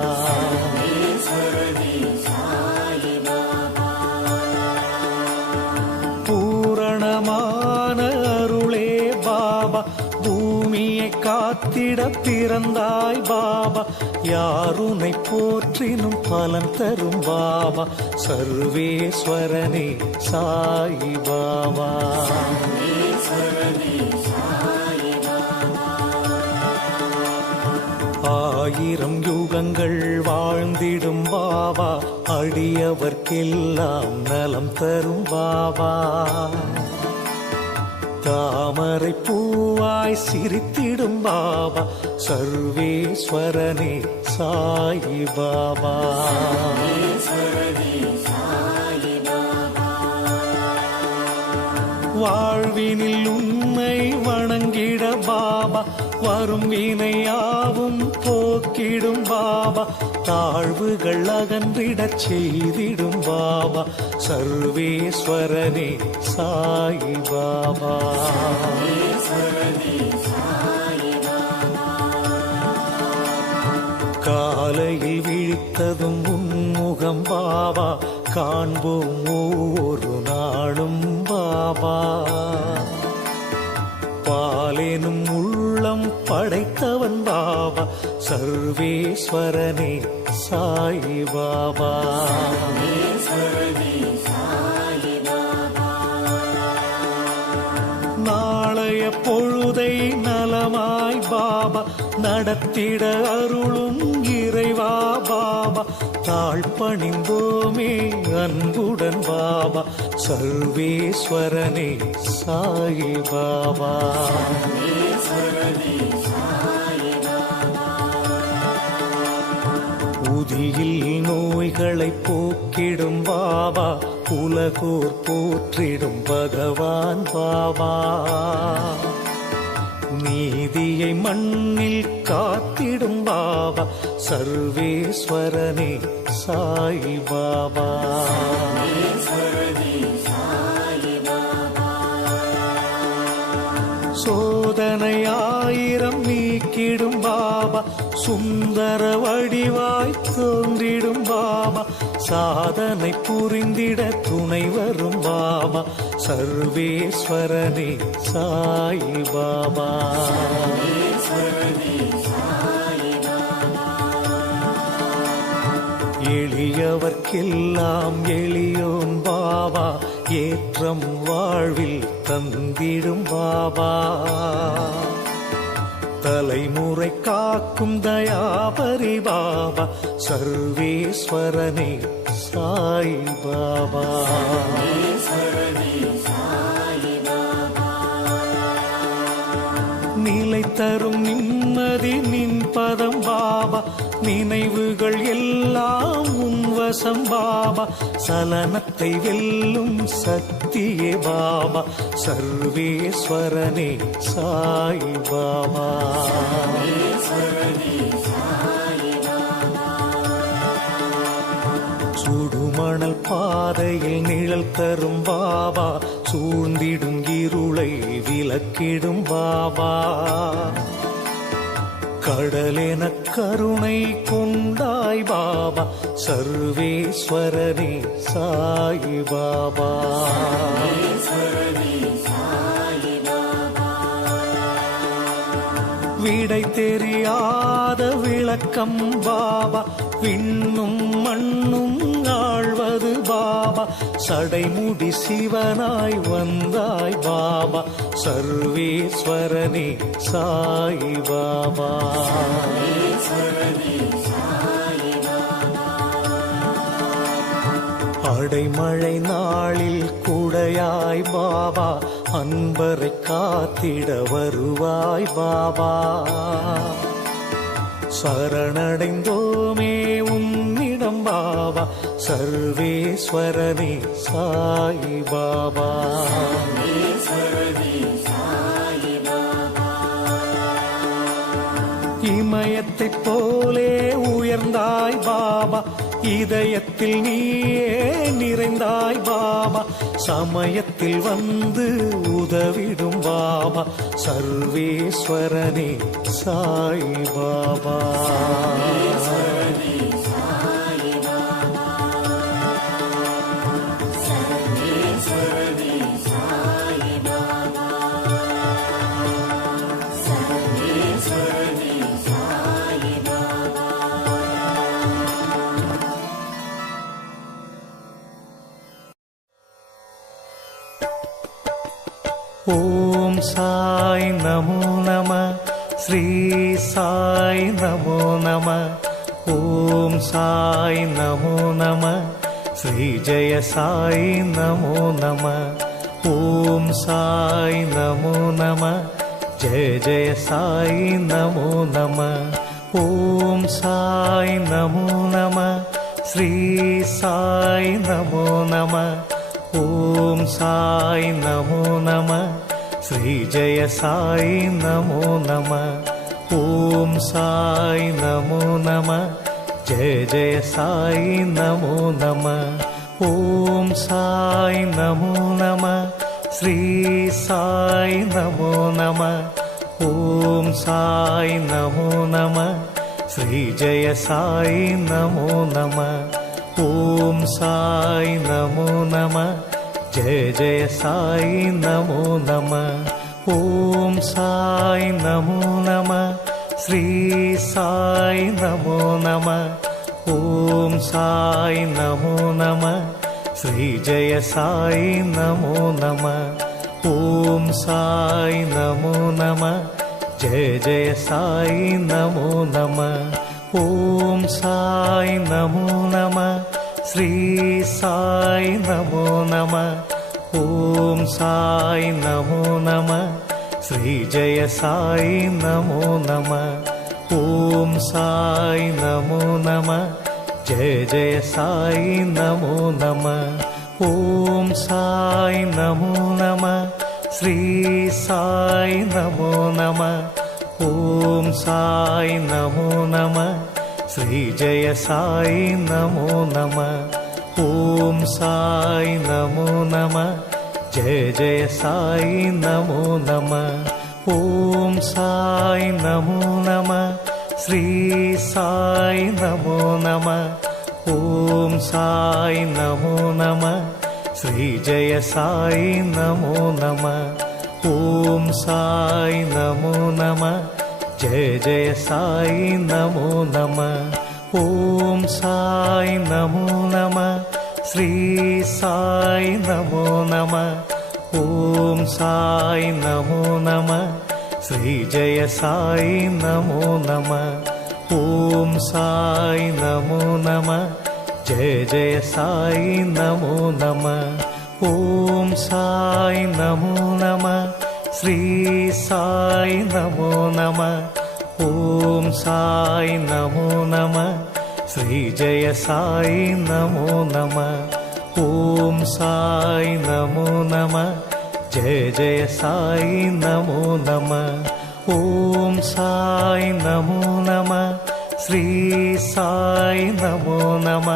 பூரணமான அருளே பாபா, பூமியை காத்திட பிறந்தாய் பாபா. யாருனை போற்றினும் பலன் தரும் பாபா, சர்வேஸ்வரனே சாயி பாபா. ஆயிரம் யுகங்கள் வாழ்ந்திடும் பாபா, அடியவர்க்கெல்லாம் நலம் தரும் பாபா. தாமரை பூவாய் சிரித்திடும் பாபா, சர்வேஸ்வரனே சாயி பாபா. வாழ்வினில் உன்னை வணங்கிட பாபா, வரும் வினையாவும் போக்கிடும் பாபா. தாழ்வுகள் அகன்றிடச் செய்திடும் பாபா, சர்வேஸ்வரனே சாயி பாபா. காலையில் விழித்ததும் உன்முகம் பாபா, காண்போம் ஒவ்வொரு நாளும் பாபா. பாலேனும் உள்ளம் படைத்தவன் பாபா, சர்வேஸ்வரனே சாயி பாபா. நாளைய பொழுதை நலமாய் பாபா, நடத்திட அருளும் இறைவா பாபா. தாழ்பணிந்தோமே அன்புடன் பாபா, சர்வேஸ்வரனே சாயி பாபா. உதியில் நோய்களை போக்கிடும் பாபா, உலகோர் போற்றிடும் பகவான் பாபா. நீதியை மண்ணில் காத்திடும் பாபா, சர்வேஸ்வரனே சாயி பாபா. சோதனை ஆயிரம் நீக்கிடும் பாபா, சுந்தர வடிவாய் தோன்றிடும் பாபா. சாதனை புரிந்திட துணை வரும் பாபா, சர்வேஸ்வரனே சாயி பாபா. எளியவர்க்கெல்லாம் எளியோன் பாபா, ஏற்றம் வாழ்வில் தந்திடும் பாபா. தலைமுறை காக்கும் தயாபரி பாபா, சர்வேஸ்வரனே சாயி பாபா. தரும் நிம்மதி நின் பதம் பாபா, நினைவுகள் எல்லாம் உன் வசம் பாபா, சலனத்தை வெல்லும் சக்தியே பாபா, சர்வேஸ்வரனே சாய் பாபா. சுடுமணல் பாதையில் நிழல் தரும் பாபா, சூழ்ந்திடும் இருளை விலக்கிடும் பாபா, கடலென கருணை கொண்டாய் பாபா, சர்வேஸ்வரனே சாய் பாபா. விடை தெரியாத விளக்கம் பாபா, விண்ணும் மண்ணும் ஆழ்வது பாபா, சடைமுடி சிவனாய் வந்தாய் பாபா, சர்வேஸ்வரனே சாய் பாபா. அடைமழை நாளில் குடையாய் பாபா, அன்பரை காத்திட வருவாய் பாபா, சரணடைந்தோமே உன்னிடம் பாபா, சர்வேஸ்வரனே சாய் பாபா. இமயத்தைப் போலே உயர்ந்தாய் பாபா, இதயத்தில் நீயே நிறைந்தாய் பாபா, சமயத்தில் வந்து உதவிடும் பாபா, சர்வேஸ்வரனே சாய் பாபா. ஓம் சாய் நமோ நம, ஸ்ரீ சாய் நமோ நம, ஓம் சாய் நமோ நம, ஸ்ரீ ஜெய சாய் நமோ நம, ஓம் சாய் நமோ நம, ஜெய ஜெய சாய் நமோ நம, ஓம் சாய் நமோ நம, ஸ்ரீ சாய் நமோ நம, ஓம் சாய் நமோ நம, ஸ்ரீ ஜெய சாய் நமோ நம, ஓம் சாய் நமோ நம, ஜெய ஜெய சாய் நமோ நம, ஓம் சாய் நமோ நம, ஸ்ரீ சாய் நமோ நம, ஓம் சாய் நமோ நம, ஸ்ரீ ஜெய சாய் நமோ நம, ஓம் சாய் நமோ நம, ஜெய ஜெய சாய் நமோ நம, ஓம் சாய் நமோ நம, ஸ்ரீ சாய் நமோ நம, ஓம் சாய் நமோ நம, ஸ்ரீ ஜெய சாய் நமோ நம, ஓம் சாய் நமோ நம, ஜெய ஜெய சாய் நமோ நம, ஓம் சாய் நமோ நம, ஸ்ரீ சாய் நமோ நம, ஓம் சாய் நமோ நம, ஸ்ரீ ஜெய சாய் நமோ நம, ஓம் சாய் நமோ நம, ஜெய ஜெய சாய் நமோ நம, ஓம் சாய் நமோ நம, ஸ்ரீ சாய் நமோ நம, ஓம் சாய் நமோ நம, ஸ்ரீ ஜெய சாய் நமோ நம, ஓம் சாய் நமோ நம, ஜெய ஜெய சாய் நமோ நம, ஓம் சாய் நமோ நம, ஸ்ரீ சாய் நமோ நம, ஓம் சாய் நமோ நம, ஸ்ரீ ஜெய சாய் நமோ நம, ஓம் சாய் நமோ நம, ஜெய ஜெய சாய் நமோ நம, ஓம் சாய் நமோ நம, ஸ்ரீ சாய் நமோ நம, ஓம் சாய் நமோ நம, ஸ்ரீ ஜெய சாய் நமோ நம, ஓம் சாய் நமோ நம, ஜெய ஜெய சாய் நமோ நம, ஓம் சாய் நமோ நம, శ్రీ సాయి నమో నమ ఓం సాయి నమో నమ శ్రీ జయ సాయి నమో నమ ఓం సాయి నమో నమ జయ జయ సాయి నమో నమ ఓం సాయి నమో నమ శ్రీ సాయి నమో నమ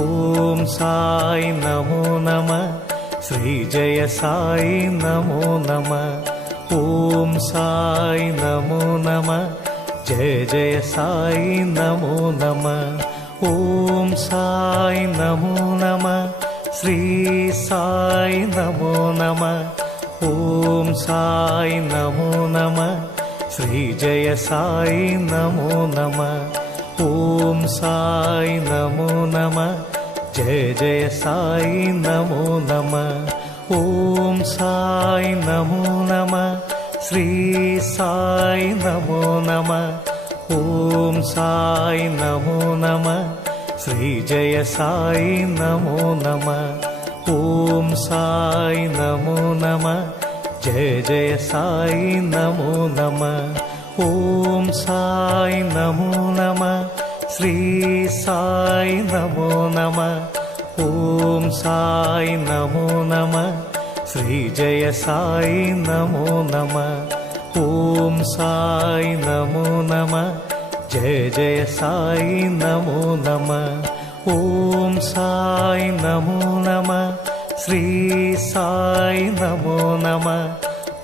ఓం సాయి నమో నమ శ్రీ జయ సాయి నమో నమ ఓం సాయి నమో నమ జయ జయ సాయి నమో నమ ఓం సాయి నమో నమ శ్రీ సాయి నమో నమ ఓం సాయి నమో నమ శ్రీ జయ సాయి నమో నమ ఓం సాయి నమో నమ జయ జయ సాయి నమో నమ ఓం సాయి నమో నమ శ్రీ సాయి నమో నమ ఓం సాయి నమో నమ శ్రీ జయ సాయి నమో నమ ఓం సాయి నమో నమ జయ జయ సాయి నమో నమ ఓం సాయి నమో నమ శ్రీ సాయి నమో నమ ఓం సాయి నమో నమ శ్రీ జయ సాయి నమో నమ ఓం సాయి నమో నమ జయ జయ సాయి నమో నమ ఓం సాయి నమో నమ శ్రీ సాయి నమో నమ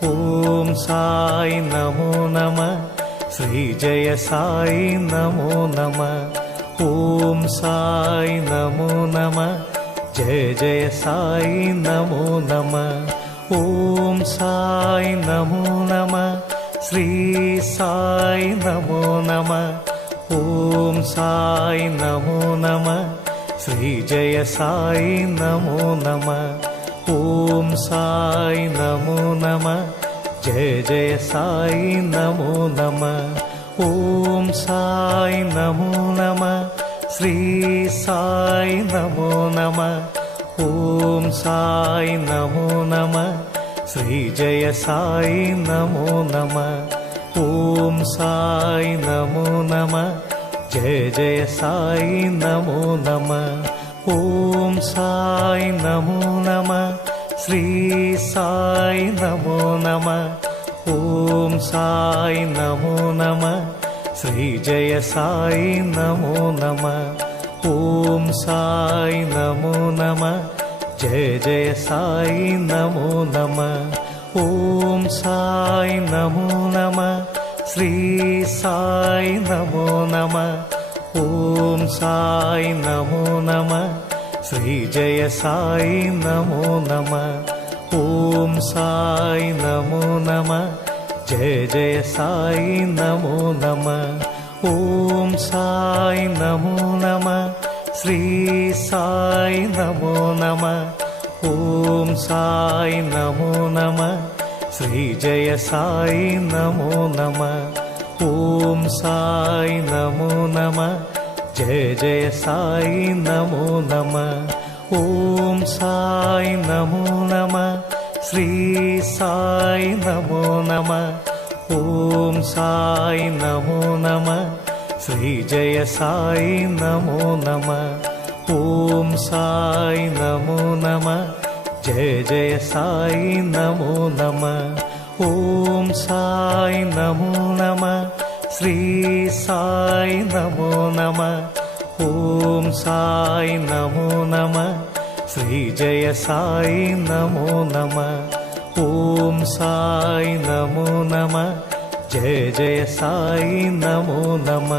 ఓం సాయి నమో నమ శ్రీ జయ సాయి నమో నమ ఓం సాయి నమో నమ జయ జయ సాయి నమో నమ ఓం సాయి నమో నమ శ్రీ సాయి నమో నమ ఓం సాయి నమో నమ శ్రీ జయ సాయి నమో నమ ఓం సాయి నమో నమ జయ జయ సాయి నమో నమ ఓం సాయి నమో నమ శ్రీ సాయి నమో నమ ఓం సాయి నమో నమ శ్రీ జయ సాయి నమో నమ ఓం సాయి నమో నమ జయ జయ సాయి నమో నమ ఓం సాయి నమో నమ శ్రీ సాయి నమో నమ ఓం సాయి నమో నమ శ్రీ జయ సాయి నమో నమ ఓం సాయి నమో నమ జయ జయ సాయి నమో నమ ఓం సాయి నమో నమ శ్రీ సాయి నమో నమ ఓం సాయి నమో నమ శ్రీ జయ సాయి నమో నమ ఓం సాయి నమో నమ జయ జయ సాయి నమో నమ ఓం సాయి నమో నమ శ్రీ సాయి నమో నమ ఓం సాయి నమో నమ శ్రీ జయ సాయి నమో నమ ఓం సాయి నమో నమ జయ జయ సాయి నమో నమ ఓం సాయి నమో నమ శ్రీ సాయి నమో నమ ఓం సాయి నమో నమ శ్రీ జయ సాయి నమో నమ ఓం సాయి నమో నమ జయ జయ సాయి నమో నమ ఓం సాయి నమో నమ శ్రీ సాయి నమో నమ ఓం సాయి నమో నమ శ్రీ జయ సాయి నమో నమ ఓం సాయి నమో నమ జయ జయ సాయి నమో నమ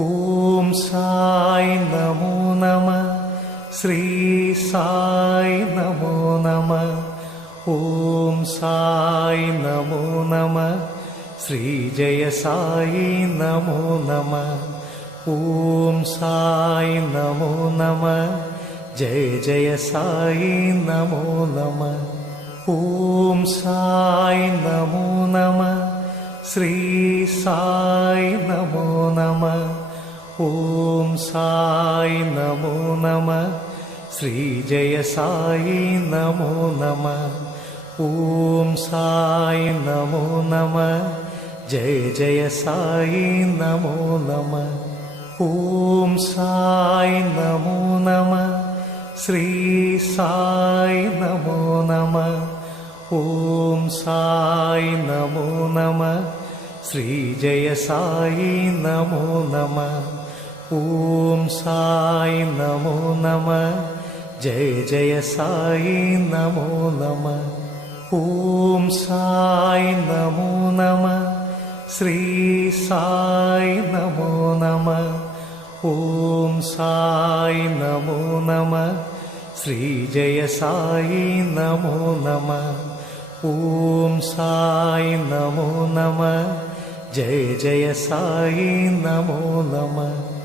ఓం సాయి నమో నమ శ్రీ సాయి నమో నమ ఓం సాయి నమో నమ శ్రీ జయ సాయి నమో నమ ఓం సాయి నమో నమ జయ జయ సాయి నమో నమ ఓం సాయి నమో నమ శ్రీ సాయి నమో నమ ఓం సాయి నమో నమ श्री जय साई नमो नमः। ओम साई नमो नमः। जय जय साई नमो नमः। ओम साई नमो नमः। श्री साई नमो नमः। ओम साई नमो नमः। श्री जय साई नमो नमः। ओम साई नमो नमः। जय जय साई नमो नमः। ओम साई नमो नमः। श्री साई नमो नमः। ओम साई नमो नमः। श्री जय साई नमो नमः। ओम साई नमो नमः। जय जय साई नमो नमः।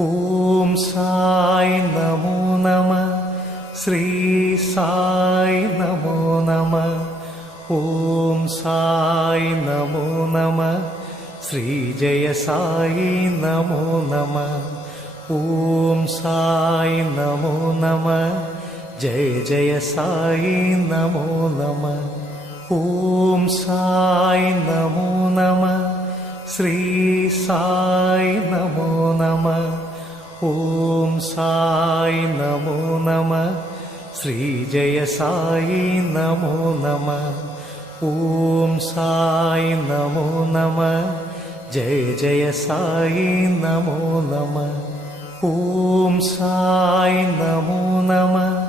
ओम साई नमो नमः। श्री साई नमो नमः। ओम साई नमो नमः। श्री जय साई नमो नमः। ओम साई नमो नमः। जय जय साई नमो नमः। ओम साई नमो नमः। श्री साई नमो नमः। ओम साई नमो नमः। श्री जय साई नमो नमः। ओम साई नमो नमः। जय जय साई नमो नमः। ओम साई नमो नमः।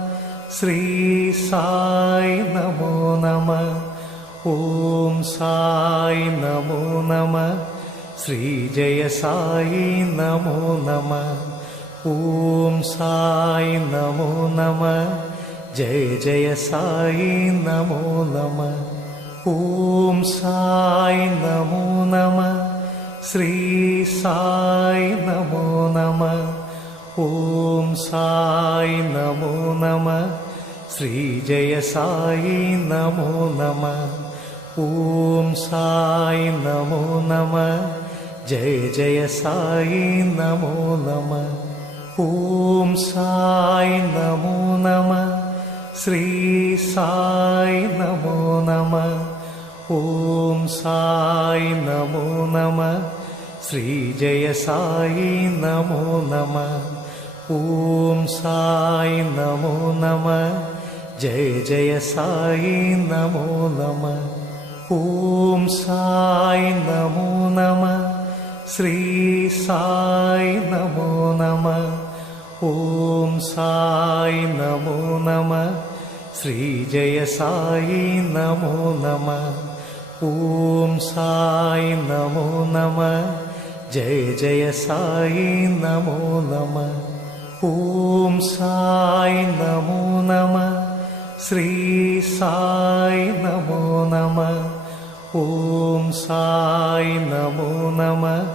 श्री साई नमो नमः। ओम साई नमो नमः। श्री जय साई नमो नमः। ओम साई नमो नमः। जय जय साई नमो नमः। ओम साई नमो नमः। श्री साई नमो नमः। ओम साई नमो नमः। श्री जय साई नमो नमः। ओम साई नमो नमः। जय जय साई नमो नमः। ओम साई नमो नमः। श्री साई नमो नमः। ओम साई नमो नमः। श्री जय साई नमो नमः। ओम साई नमो नमः। जय जय साई नमो नमः। ओम साई नमो नमः। श्री साई नमो नमः। ओम साई नमो नमः। श्री जय साई नमो नमः। ओम साई नमो नमः। जय जय साई नमो नमः। ओम साई नमो नमः। श्री साई नमो नमः। ओम साई नमो नमः।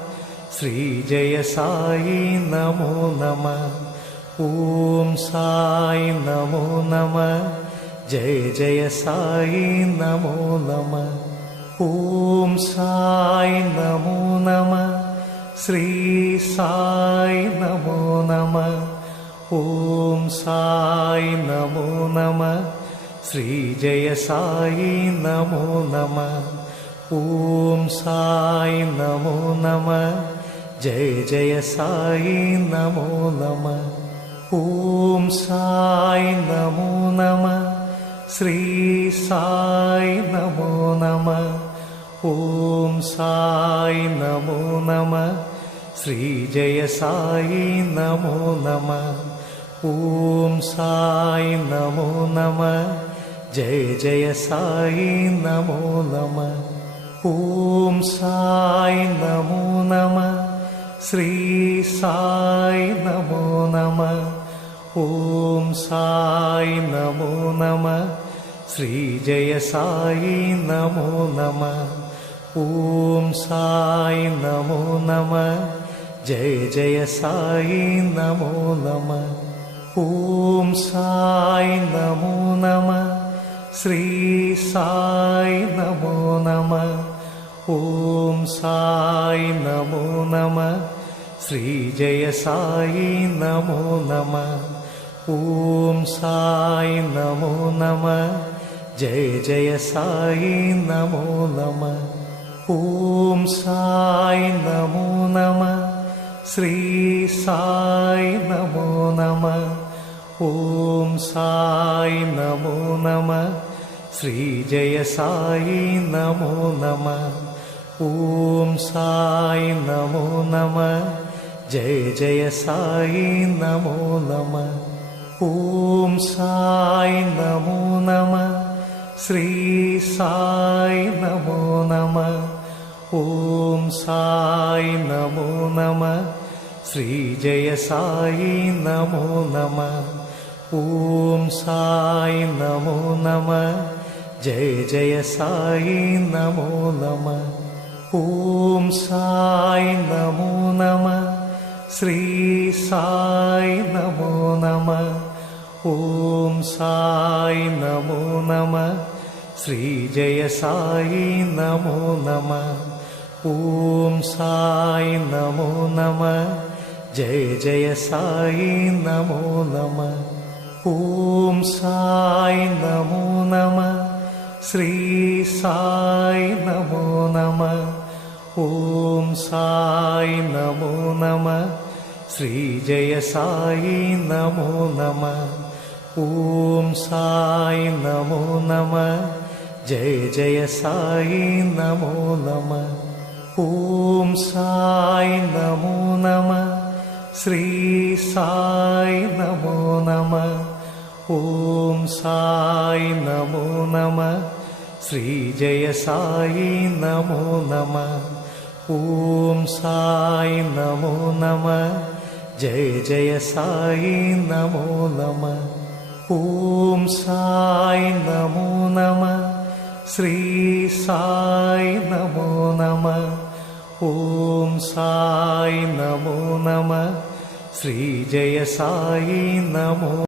श्री जय साई नमो नमः। ओम साई नमो नमः। जय जय साई नमो नमः। ओम साई नमो नमः। श्री साई नमो नमः। ओम साई नमो नमः। श्री जय साई नमो नमः। ओम साई नमो नमः। जय जय साई नमो नमः। ओम साई नमो नमः। श्री साई नमो नमः। ओम साई नमो नमः। श्री जय साई नमो नमः। ओम साई नमो नमः। जय जय साई नमो नमः। ओम साई नमो नमः। श्री साई नमो नमः। ओम साई नमो नमः। श्री जय साई नमो नमः। ओम साई नमो नमः। जय जय साई नमो नमः। ओम साई नमो नमः। श्री साई नमो नमः। ओम साई नमो नमः। श्री जय साई नमो नमः। ஓம் சாய் நமோ நம. ஜெய ஜெய சாய் நமோ நம. ஓம் சாய் நமோ நம. ஸ்ரீ சாய் நமோ நம. ஓம் சாய் நமோ நம. ஸ்ரீ ஜெய சாய் நமோ நம. ஓம் சாய் நமோ நம. ஜெய ஜெய சாய் நமோ நம. ஓம் சாய் நமோ நம. ஸ்ரீ சாய் நமோ நம. ஓம் சாய் நமோ நம. ஸ்ரீ ஜெய சாய் நமோ நம. ஓம் சாய் நமோ நம. ஜெய ஜெய சாய் நமோ நம. ஓம் சாய் நமோ நம. ஸ்ரீ சாய் நமோ நம. ஓம் சாய் நமோ நம. ஸ்ரீ ஜெய சாய் நமோ நம. ஓம் சாய் நமோ நம. ஜெய ஜெய சாய் நமோ நம. ஓம் சாய் நமோ நம. ஸ்ரீ சாய் நமோ நம. ஓம் சாய் நமோ நம. ஸ்ரீ ஜெய சாய் நமோ நம. ஓம் சாய் நமோ நம. ஜெய ஜெய சாய் நமோ நம. ஓம் சாய் நமோ நம. ஸ்ரீ சாய் நமோ நம. ஓம் சாய் நமோ நம. ஸ்ரீ ஜெய சாய் நமோ நம. ஓம் சாய் நமோ நம. ஜெய ஜெய சாய் நமோ நம. ஓம் சாய் நமோ நம. ஸ்ரீ சாய் நமோ நம. ஓம் சாய் நமோ நம. ஸ்ரீ ஜெய சாய் நமோ